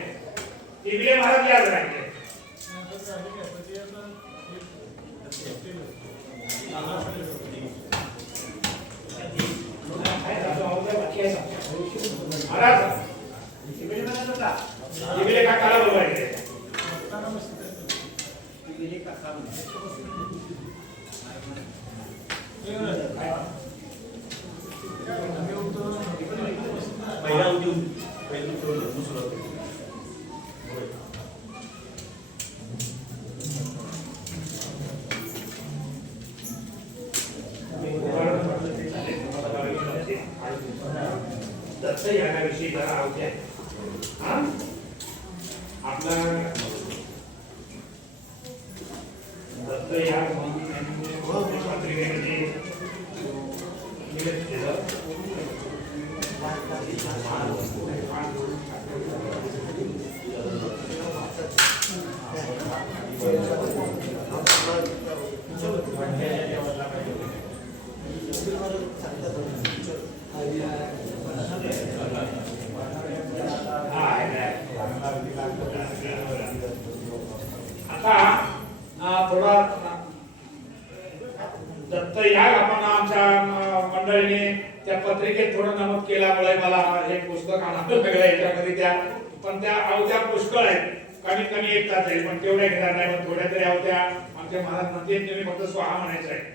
तिकडे महाराज याद राहिले. महाराज तिकडे काकाला बोलवायचे. पहिला उद्योग पहिलं दुसरं दत्त यागाविषयी जरा आवडते. आपला दत्त याग पत्रिकेमध्ये निवेदन केलं. आता थोडा दत्त याग आपण आमच्या मंडळीने त्या पत्रिकेत थोडं नमूद केल्यामुळे मला हे पुस्तक आणावं लागलं याच्यामध्ये. त्या पण त्या आवत्या पुष्कळ आहेत. कमीत कमी एक तास आहे पण तेवढ्या घेणार नाही. पण थोड्या तरी आवत्या आमच्या महाराज म्हणते तुम्ही फक्त स्वाहा म्हणायचं आहे.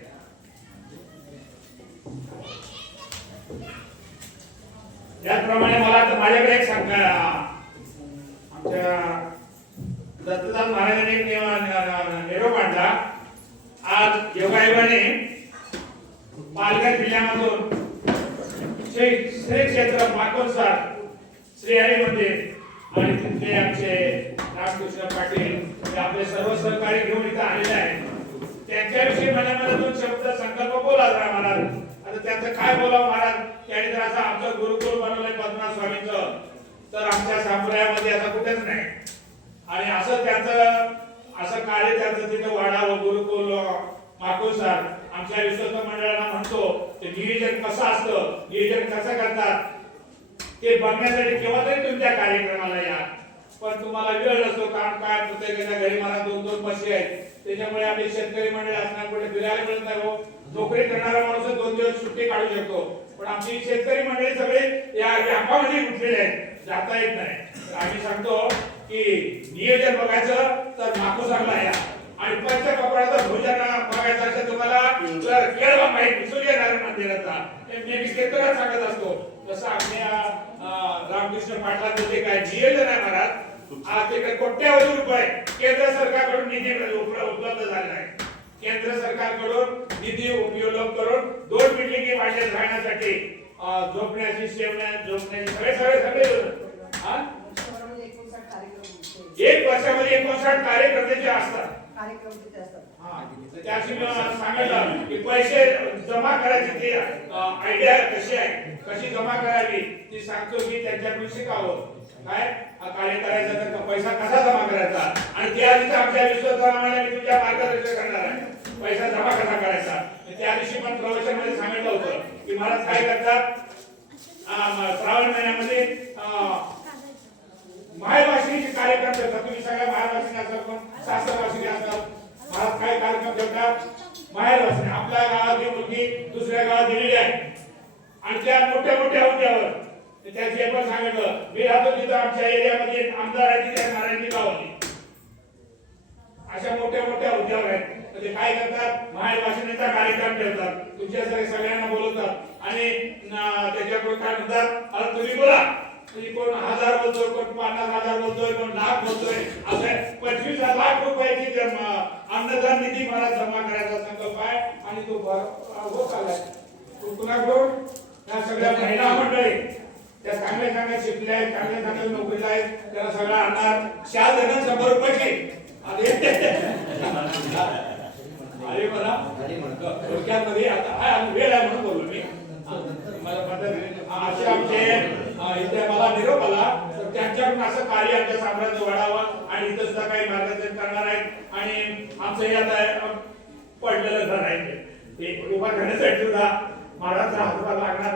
त्याचप्रमाणे मला तर माझ्याकडे एक सांगा. आमच्या दत्तदास महाराजांनी एक निरोप आणला. आज योगायोगाने पालघर जिल्ह्यामधून श्री क्षेत्र माकोलसार श्री हरी मंदिर आणि तिथले आमचे रामकृष्ण पाटील हे आपले सर्व सहकारी घेऊन इथं आलेले आहेत. त्यांच्याविषयी मला दोन शब्द संकल्प बोला जरा महाराज. आता त्यांचं काय बोलावं महाराज. त्यांनी जर असं आमचं गुरुकुल बनवलंय पद्मनाभ स्वामींचं तर आमच्या संप्रदायामध्ये असं कुठेच नाही. आणि असं त्यांचं असं कार्य त्यांचं तिथं वाढावं गुरुकुल माकोलसार. आमच्या विश्वस्त मंडळाला म्हणतो ते नियोजन कसं असतं, नियोजन कसं करतात ते बघण्यासाठी केव्हा तरी तुमच्या कार्यक्रमाला या. पण तुम्हाला वेळ नसतो. कारण काय प्रत्येकाच्या घरी मला 2-2 म्हशी आहेत. त्याच्यामुळे आपले शेतकरी मंडळ असणार कुठे फिरायला मिळत नाही. हो नोकरी करणारा माणूस 2 दिवस सुट्टी काढू शकतो. पण आमची शेतकरी मंडळी सगळे या व्यापामध्ये गुंतलेले आहेत. जाता येत नाही. तर आम्ही सांगतो की नियोजन बघायचं तर माकोलसारला या. आणि पंचकपाळाचं भोजन बघायचं असेल तुम्हाला तर केळवा माहिती सूर्यनारायण मंदिराचा मी कीर्तनात सांगत असतो. तसं आपल्या रामकृष्ण पाटलांचं जे काय नियोजन आहे महाराज. आज ते कोट्यावधी रुपये केंद्र सरकारकडून निधी उपलब्ध झालेला आहे. केंद्र सरकारकडून निधी उपयोग करून 2 बिल्डिंगी बांधण्यात राहण्यासाठी झोपण्याची झोपण्याची सगळे एक वर्षामध्ये 59 कार्यक्रम असतात. त्याशी सांगितलं की पैसे जमा करायची ती आयडिया कशी आहे, कशी जमा करावी ती सांगतो की त्यांच्याकडून शिकावं. काय कार्य करायचं तर पैसा कसा जमा करायचा. आणि त्या दिवशी आमच्या विश्वासाप्रमाणे मी तुझ्या मार्गदर्शन करणार आहे. पैसा जमा कसा करायचा. त्या दिवशी पण प्रवचन मध्ये सांगितलं होतं की महाराज काय करतात श्रावण महिन्यामध्ये माहेरवाशिनीचे कार्यक्रम ठेवतात. तुम्ही सगळ्या माहेरवाशिनी असाल पण सासरवाशिनी असाल. महाराज काय कार्यक्रम ठेवतात माहेरवाशिनी. आपल्या गावातली मुलगी दुसऱ्या गावात दिलेली आहे आणि त्या मोठ्या मोठ्या हुद्द्यावर त्याची पण सांगितलं. मी राहतो तिथं आमच्या एरियामध्ये आमदार आहे त्या नारायणी गावातली अशा मोठ्या मोठ्या हुद्द्यावर आहेत. ते काय करतात माहेरवाशिनीचा कार्यक्रम ठेवतात. तुमच्या सगळ्यांना बोलवतात आणि त्याच्याकडून काय म्हणतात अरे तुम्ही बोला. कोण 1000 बोलतोय, कोण 50,000 बोलतोय, कोण लाख बोलतोय. असं 25 लाख रुपयाची अन्नदान निधी मला जमा करायचा संकल्प आहे आणि तो होत आलाय. कुणाकडून त्या सगळ्या महिला मंडळी त्या चांगल्या चांगल्या शिकल्या आहेत, चांगल्या चांगल्या नोकरीला आहेत. त्याला सगळं आणणार शाल देणार 100 रुपयाची. अरे मला थोडक्यामध्ये आता वेळ आहे म्हणून बोललो मी. असे आमचे इथे मला निरोप आला तर त्यांच्याकडून असं कार्य आमच्या साम्राज्य वाढावं आणि इथं सुद्धा काही मार्गदर्शन करणार आहेत. आणि आमचं हे आता पडलेलं घर आहे ते उभा करण्यासाठी सुद्धा महाराजचा हातभार लागणार.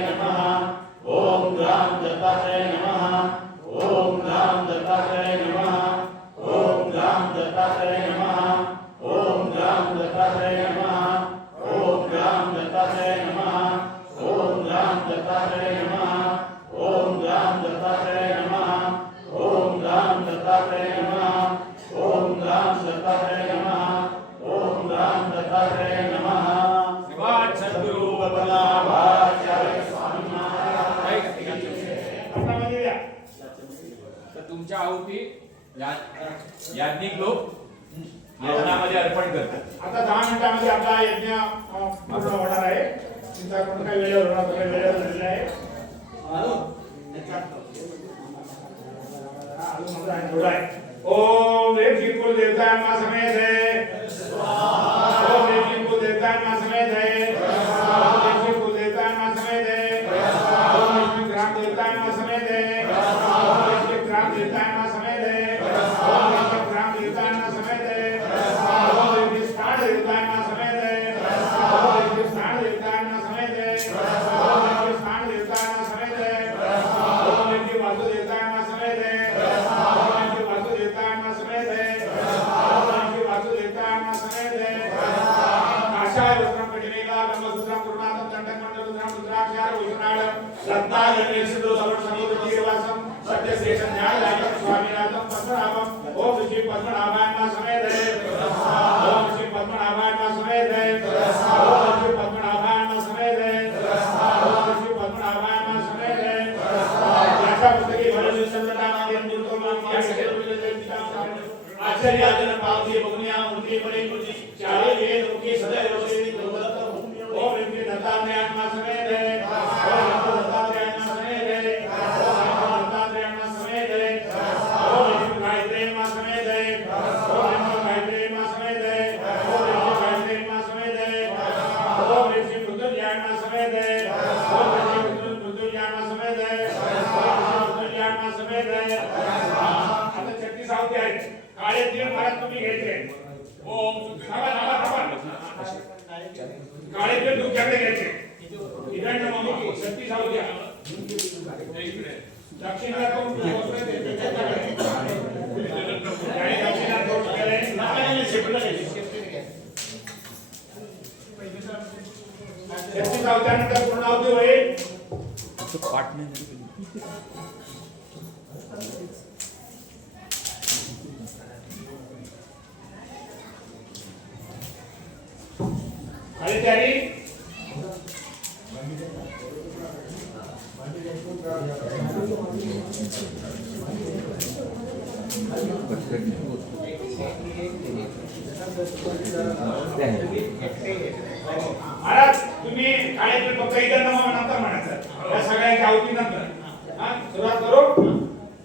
तुमच्या आहुती याज्ञिक लोक यज्ञामध्ये अर्पण करतात. आता 10 मिनिटांमध्ये आपला यज्ञ पूर्ण होणार आहे. चिंता करून काही वेळेवर होणार, काही वेळेवर झालेला आहे. ओम ह्रीं श्रीं कुल देवताय नमः समेत है स्वाहा। ओम ह्रीं श्रीं कुल देवताय नमः समेत है स्वाहा। ओम ह्रीं श्रीं कुल देवताय नमः समेत है स्वाहा। ओम ह्रीं श्रीं ग्राम देवताय नमः समेत है स्वाहा। ओम ह्रीं श्रीं ग्राम देवताय नमः समेत है स्वाहा। ओम ह्रीं श्रीं ग्राम देवताय नमः समेत है स्वाहा। ओम ह्रीं श्रीं स्थान देवताय नमः समेत है स्वाहा। ओम ह्रीं श्रीं स्थान देवताय नमः समेत है स्वाहा। ओम ह्रीं श्रीं स्थान देवताय नमः समेत है स्वाहा। ओम ह्रीं श्रीं वासु देवताय नमः समेत है स्वाहा। ओम ह्रीं श्रीं वासु देवताय नमः समेत है स्वाहा। ओम ह्रीं श्रीं वासु देवताय नमः समेत है स्वाहा। काषाय वस्त्रं कटिमेका ब्रह्मसूत्रं पूर्णातं दण्डकमण्डलुद्रां रुद्राक्षार भूषणाळं रत्नागणेशदो समुद्रतीरवासं सत्यशेषं ज्ञानदायकं स्वामिनाथं पद्मनाभं। ओम श्री पद्मनाभाय नमः समेत है स्वाहा। ओम श्री पद्मनाभाय नमः समेत है स्वाहा। ओम श्री पद्मनाभाय नमः समेत है स्वाहा। ओम श्री पद्मनाभाय नमः समेत है स्वाहा। याच्या पुस्तकी भरत संतनामादि अंजुरतोमां या सगळे आचार्याजन पावती बगुनिया मूर्ती परे मूर्ती चारे वेद मुखी सदैव रोषेनी गुरुदत्त। ओम इनके दत्तात्रेय नमः समेत है ओम इनके दत्तात्रेय नमः समेत है ओम इनके दत्तात्रेय नमः समेत है ओम इनके गायत्री नमः समेत है ओम इनके गायत्री नमः समेत है ओम इनके गायत्री नमः समेत है ओम इनके मृत्युंजय नमः समेत है ओम इनके मृत्युंजय नमः समेत है ओम इनके मृत्युंजय नमः समेत है। आता 36 आवती आहेत. काळे तीन महाराज तुम्ही घ्यायचे. ओम काळे तीन तुमच्याकडे घ्यायचे. इकडे मामा 36 आवती दक्षिणा कोण दक्षिणा कोण केले नामाने शिकवलं घ्यायचे. 36 आवत्यानंतर पूर्ण आवती होईल. खाली तयारी महाराज तुम्ही काळे फक्त इथं नंतर म्हणायचं या सगळ्यांच्या आवती नंतर सुरुवात करू.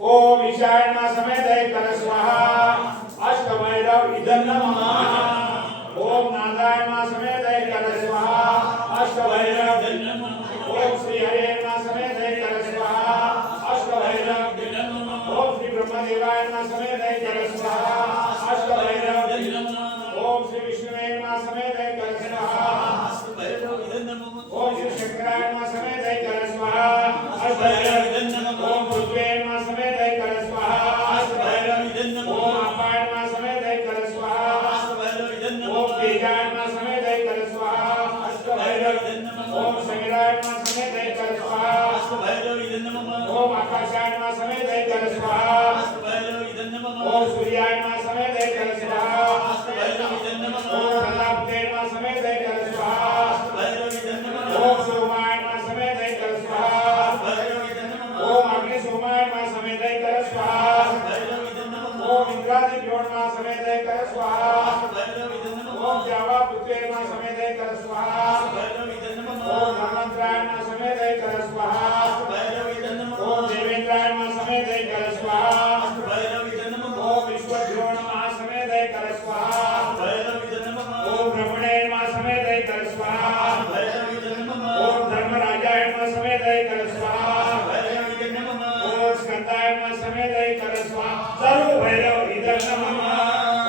ओम ईशाय नमः समेत है कर स्वाहा। अष्टभैरव इदं नमः। ओम नारायण नमः समेत है कर स्वाहा। अष्टभैरव इदं नमः। ओम श्री हरे नमः समेत है कर स्वाहा। अष्टभैरव इदं नमः। ओम श्री ब्रह्मदेवाय नमः समेत है कर स्वाहा। अष्टभैरव इदं नमः। ओम श्री विष्णुवे नमः समेत है कर स्वाहा। अष्टभैरव इदं नमः। ओम श्री शंकराय नमः समेत है कर स्वाहा। अष्टभैरव इदं नमः। ओम पृथ्वी नमः समेत है कर स्वाहा। अष्टभैरव इदं नमः। ओम अपाय नमः समेत है कर स्वाहा। अष्टभैरव इदं नमः। ओम तेजाय नमः समेत है कर स्वाहा। अष्टभैरव इदं नमः। ओम शंकराय नमः समेत है कर स्वाहा। अष्टभैरव इदं नमः। ओम आकाशाय नमः समेत है कर स्वाहा। अष्टभैरव इदं नमः। ओम सूर्याय नमः समेत है कर स्वाहा। अष्टभैरव इदं नमः। ओम प्रजापते नमः समेत है कर स्वाहा। अष्टभैरव इदं नमः। ओम सोमाय नमः समेत है कर स्वाहा। अष्टभैरव इदं नमः। ओम अग्नि सोमाय नमः समेत है कर स्वाहा। अष्टभैरव इदं नमः। ओम इंद्रादि द्रोण नमः समेत है कर स्वाहा। अष्टभैरव इदं नमः। ओम जावा पृथ्वी नमः समेत है कर स्वाहा। अष्टभैरव इदं नमः। ओम धन्वंतराय नमः समेत है कर स्वाहा। अष्टभैरव इदं नमः। ओम देवेंद्राय नमः समेत है कर स्वाहा। अष्टभैरव इदं नमः। ओम विश्वद्रोण नमः समेत है कर स्वाहा। अष्टभैरव इदं नमः। ओम ब्रह्मणे नमः समेत है कर स्वाहा। अष्टभैरव इदं नमः। ओम धर्मराजाय नमः समेत है कर स्वाहा। अष्टभैरव इदं नमः। ओम स्कंदाय नमः समेत है कर स्वाहा। सर्व भैरव इदं नमः।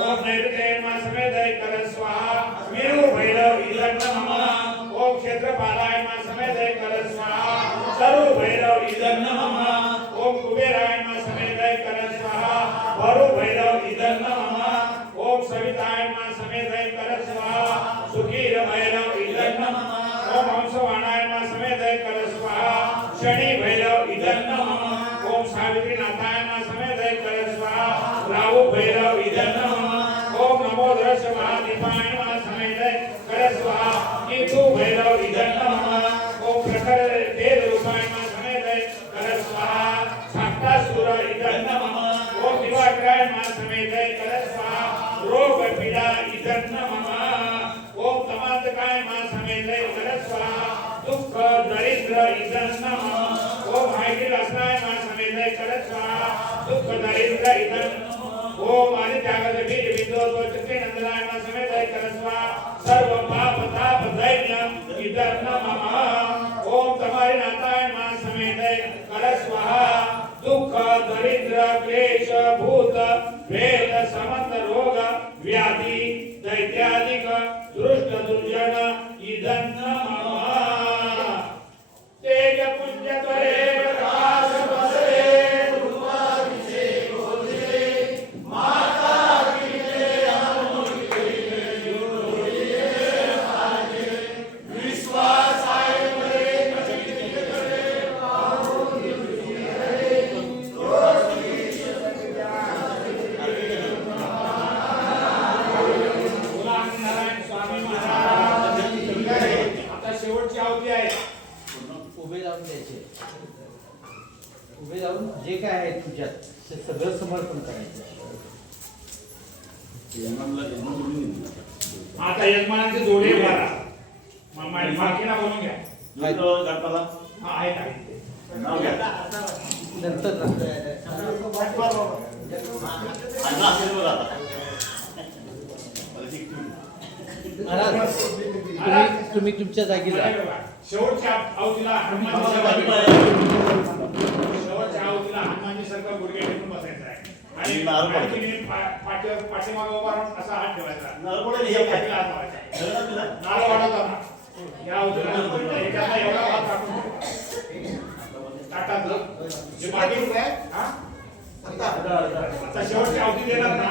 ओम नैऋत्य नमः समेत है कर स्वाहा। वीरु भैरव इदं नमः। ओम क्षेत्रपालाय नमः समेत है कर स्वाहा। सर्व भैरव इदं नमः। ओम कुबेराय नमः समेत है कर स्वाहा। वरु भैरव इदं नमः। ओम सविताय नमः समेत है कर स्वाहा। सुखीर भैरव इदं नमः। ओम हंसवाणाय नमः समेत है कर स्वाहा। शनि भैरव इदं नमः। ओम सावित्रीनाथाय नमः समेत है कर स्वाहा। राहु भैरव इदं नमः। ओम नमो दर्श महादीपाय नमः समेत है कर स्वाहा। केतु भैरव इदं नमः। ओम प्रखर तेज रूपाय नमः समेत है कर स्वाहा। शाक्तासुर इदं नमः। स्वाहा दुःख दारिद्र्य इदं ओम आदित्यागत बीज बिंदु चक्रे नंदनायना समेत कर स्वाहा सर्व पाप ताप दैन्य इदं नमः ओम तमारी नारायण मा समेत कर स्वाहा दुःख दरिद्र क्लेश भूत प्रेत समस्त रोग व्याधि दैत्यादिक दुष्ट दुर्जन इदं नमः तेज पुण्य त्वरे प्रकाश बसरे शेवटची आवती आहे उभे राहून द्यायचे उभे राहून जे काय आहे तुझ्यात ते सगळं समर्पण करायचं आता यजमानांचे जोडे भरा मालकीना बोलून घ्या गणपाला हा आहेत आहेत नाव घ्या नंतर अण्णा असेल बघा आता. महाराज तुम्ही तुमच्या जागी जा शेवटच्या आवतीला हनुमानजी शेवटच्या आवतीला हनुमानजी सारखं गुडघे टेकून बसायचं आहे आणि मालकीने पाठीमागे उभा राहून असा हात ठेवायचा पाठीला हात लावायचा नारळ वाढवता ना या आवतीला एखादा एवढा हात टाकून ताटात जे बाकी हा आता शेवटची आवती देणार ना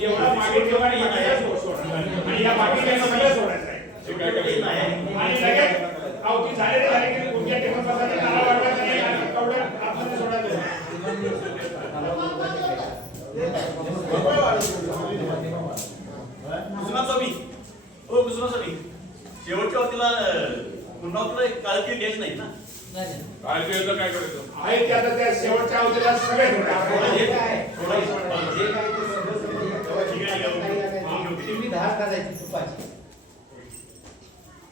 एवढा मागे ठेवा आणि आणि या बाकी सगळं सोडायचं आहे आणि लगेच आवती झाले की गुडघ्या टेकून बसायचे नारळ वाढवायचा नाही आणि कवड्या आतमध्ये सोडायचं स्वामी ओ स्वामी शेवटच्या वक्तीला पुन्हा तुला कालची डेट नाही ना काय केलं काय करायचं आहे ते आता त्या शेवटच्या आवतीला सगळे तुम्ही 10 करायची तुपाची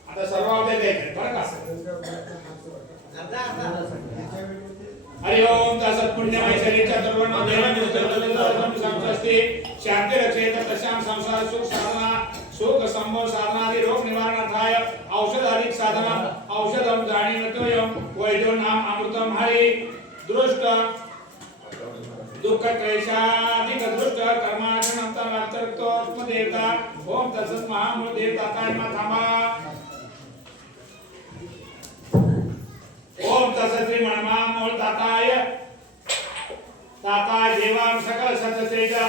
आता सर्व आवते द्यायचे बरं का हरि ओम तसत् पुण्यमय शरीरच्या सर्वांना देवांनी असते शांती रक्षेत तशाम संसार सुख साधना सुख संभव साधनादि रोग निवारणार्थाय औषध अधिक साधना औषधम जाणीवतोयम वैद्यो नाम अमृतम हरि दृष्ट दुःख क्लेशाधिक दृष्ट कर्माचरणंतर अंतरतो देवता ओम तसत् महामूळ देवता कायमा थांबा ओम तसत्री मणमा मूळ ताताय ताताय देवां सकल सतसेजा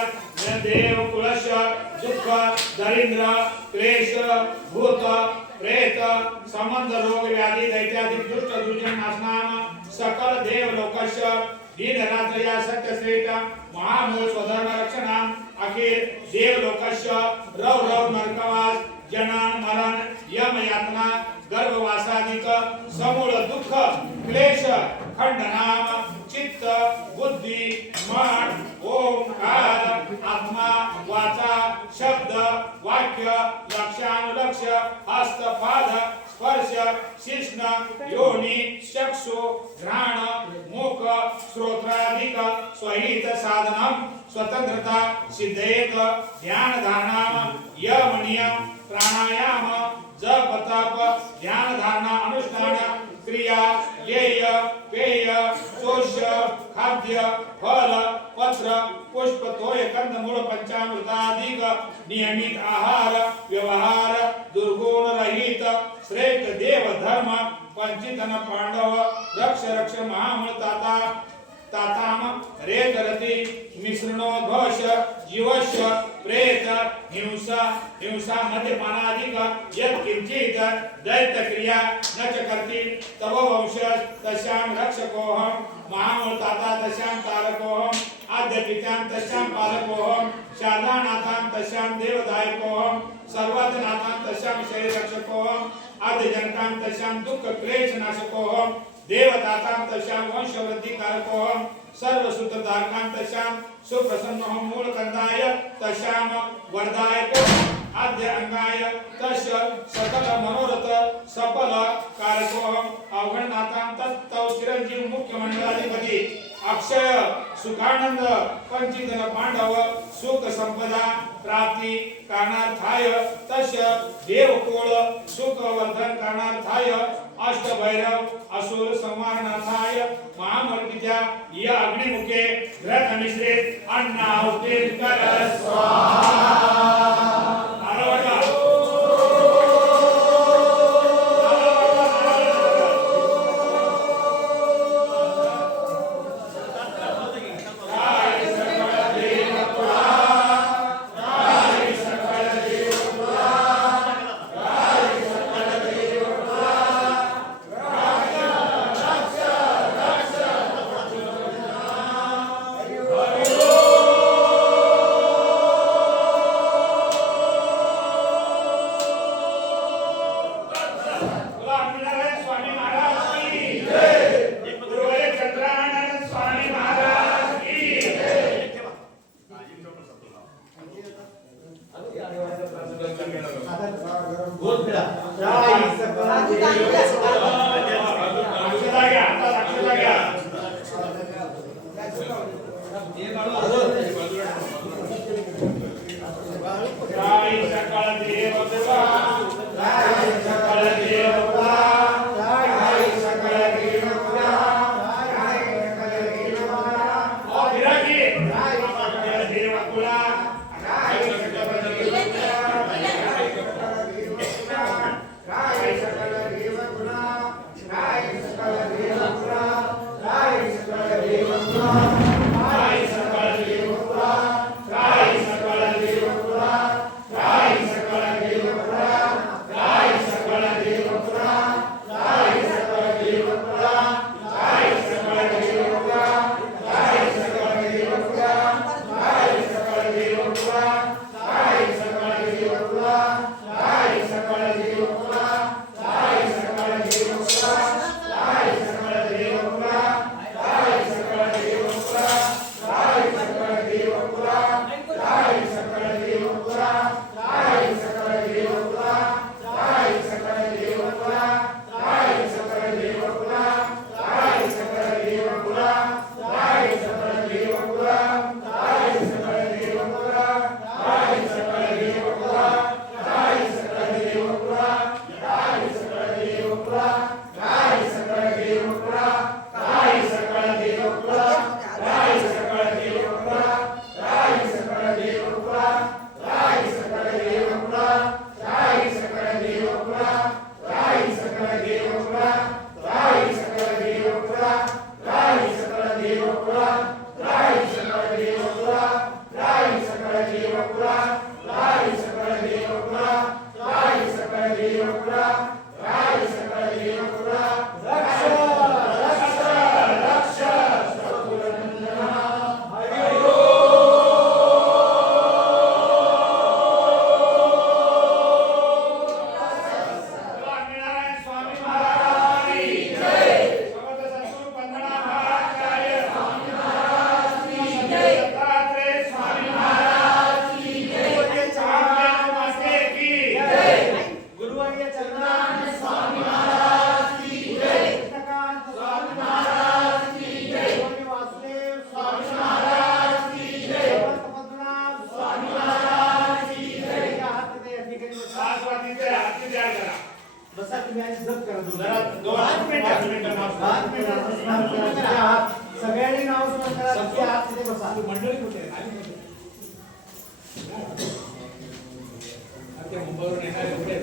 देव कुलश दुःख दरिद्र क्लेश भूत प्रेत संबंध रोग व्याधी दैत्यादिक दुष्ट दुर्जन नाशनाम सकल देव लोकश दीन रात्र या सत्य श्रेष्ठ महामूळ स्वधर्म रक्षणाम अखिल देव लोकश रव रव नरकवास जनान मरण यम यातना गर्भवासादिक समूळ दुःख क्लेश खंडनाम चित्त बुद्धी मन ओंकार आत्मा वाचा शब्द वाक्य लक्षानुलक्ष हस्त पाद स्पर्श शिष्ण योनी चक्षु घ्राण मुख श्रोत्रादिक स्वहित साधनम स्वतंत्रता सिद्धेत ध्यान धारणा यम नियम प्राणायाम जप तप ध्यान धारणा अनुष्ठान क्रिया येय पेय शोष्य खाद्य फल पत्र पुष्प तोय कंदमूळ पंचामृताधिक नियमित आहार व्यवहार दुर्गुण रहित श्रेष्ठ देव धर्म पंचितन पांडव रक्ष रक्ष महामूळ ताता ताताम रेतरती मिश्रणोद्भवश जीवश प्रेत हिंसा हिंसा मद्यपानादिक यत् किंचित दैत्य क्रिया न च कर्ति तव वंशज तस्यां रक्षकोऽहं महामूळ ताता तस्यां तारकोऽहं आद्य पित्यां तस्यां पालकोऽहं शारदानाथां तस्यां देवदायकोऽहं सर्वार्थनाथां तस्यां शरीररक्षकोऽहं आद्य जनकां तस्यां दुःख क्लेश नाशकोऽहं देवतातां तस्यां वंशवृद्धिकारकोऽहं सर्वसूत्रधारकां तस्यां सुप्रसन्नोऽहं मूलकन्दाय तस्यां वरदायकोऽहं आद्य अंगाय तस्य सकल मनोरथ सफल कारकोऽहं अवघडनाथां तत्तौ चिरंजीव मुख्य मंडलाधिपती अक्षय सुखानंद पंचीधन पांडव सुख संपदा प्राप्ती कारणार्थाय तस्य देवकुळ सुख वर्धन कारणार्थाय अष्टभैरव असुर संहारणार्थाय महामर्दित्या या अग्निमुखे ग्रह मिश्रित अन्नाहुती कर स्वाहा। सगळ्यांनी नाव बसा मंडळी कुठे मुंबईवरून येणारे कुठे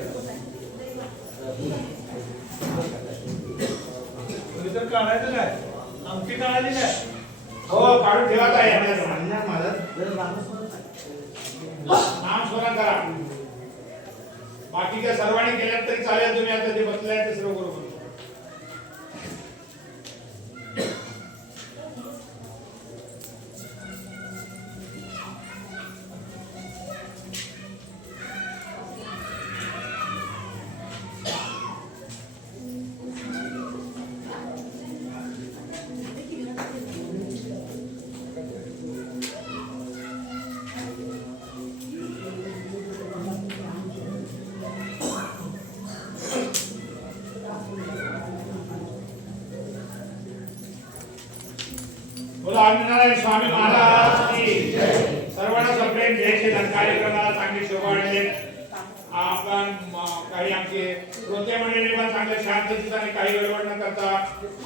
तर काढायचं काय आमची काढायची काय हो काढून ठेवा काय माझा नाम स्मरण करा बाकीच्या सर्वांनी केल्यात तरी चालेल तुम्ही आता जे बसलाय ते सर्व बरोबर बोला आनंदनारायण स्वामी महाराज की जय. सर्वांना सप्रेम जय श्रीराम. कार्यक्रमाला चांगली शोभा मिळेल. आपण काही आमचे श्रोते मंडळी पण चांगल्या शांततेने काही गडबड न करता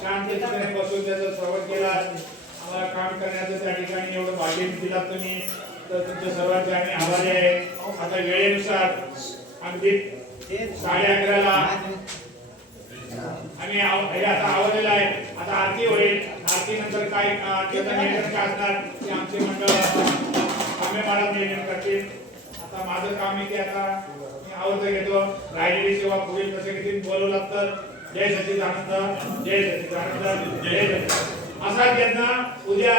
शांततेने बसून त्याचं स्वागत केला. आम्हाला काम करण्याचं त्या ठिकाणी एवढं भाग्य दिला तुम्ही, तर तुमच्या सर्वांचे आम्ही आभारी आहे. आता वेळेनुसार अगदी 11:30ला आम्ही आता आवडलेला आहे. आता आरती होईल. आरती नंतर काय त्याचं नियोजन काय असणार ते आमचे मंडळ आम्ही महाराज नियोजन करतील. आता माझं काम आहे की आता मी आवडतं घेतो. राहिलेली सेवा पुढील कसं किती बोलवलं तर जय सच्चिदानंद, जय सच्चिदानंद, जय सच्चिदानंद असा त्यांना उद्या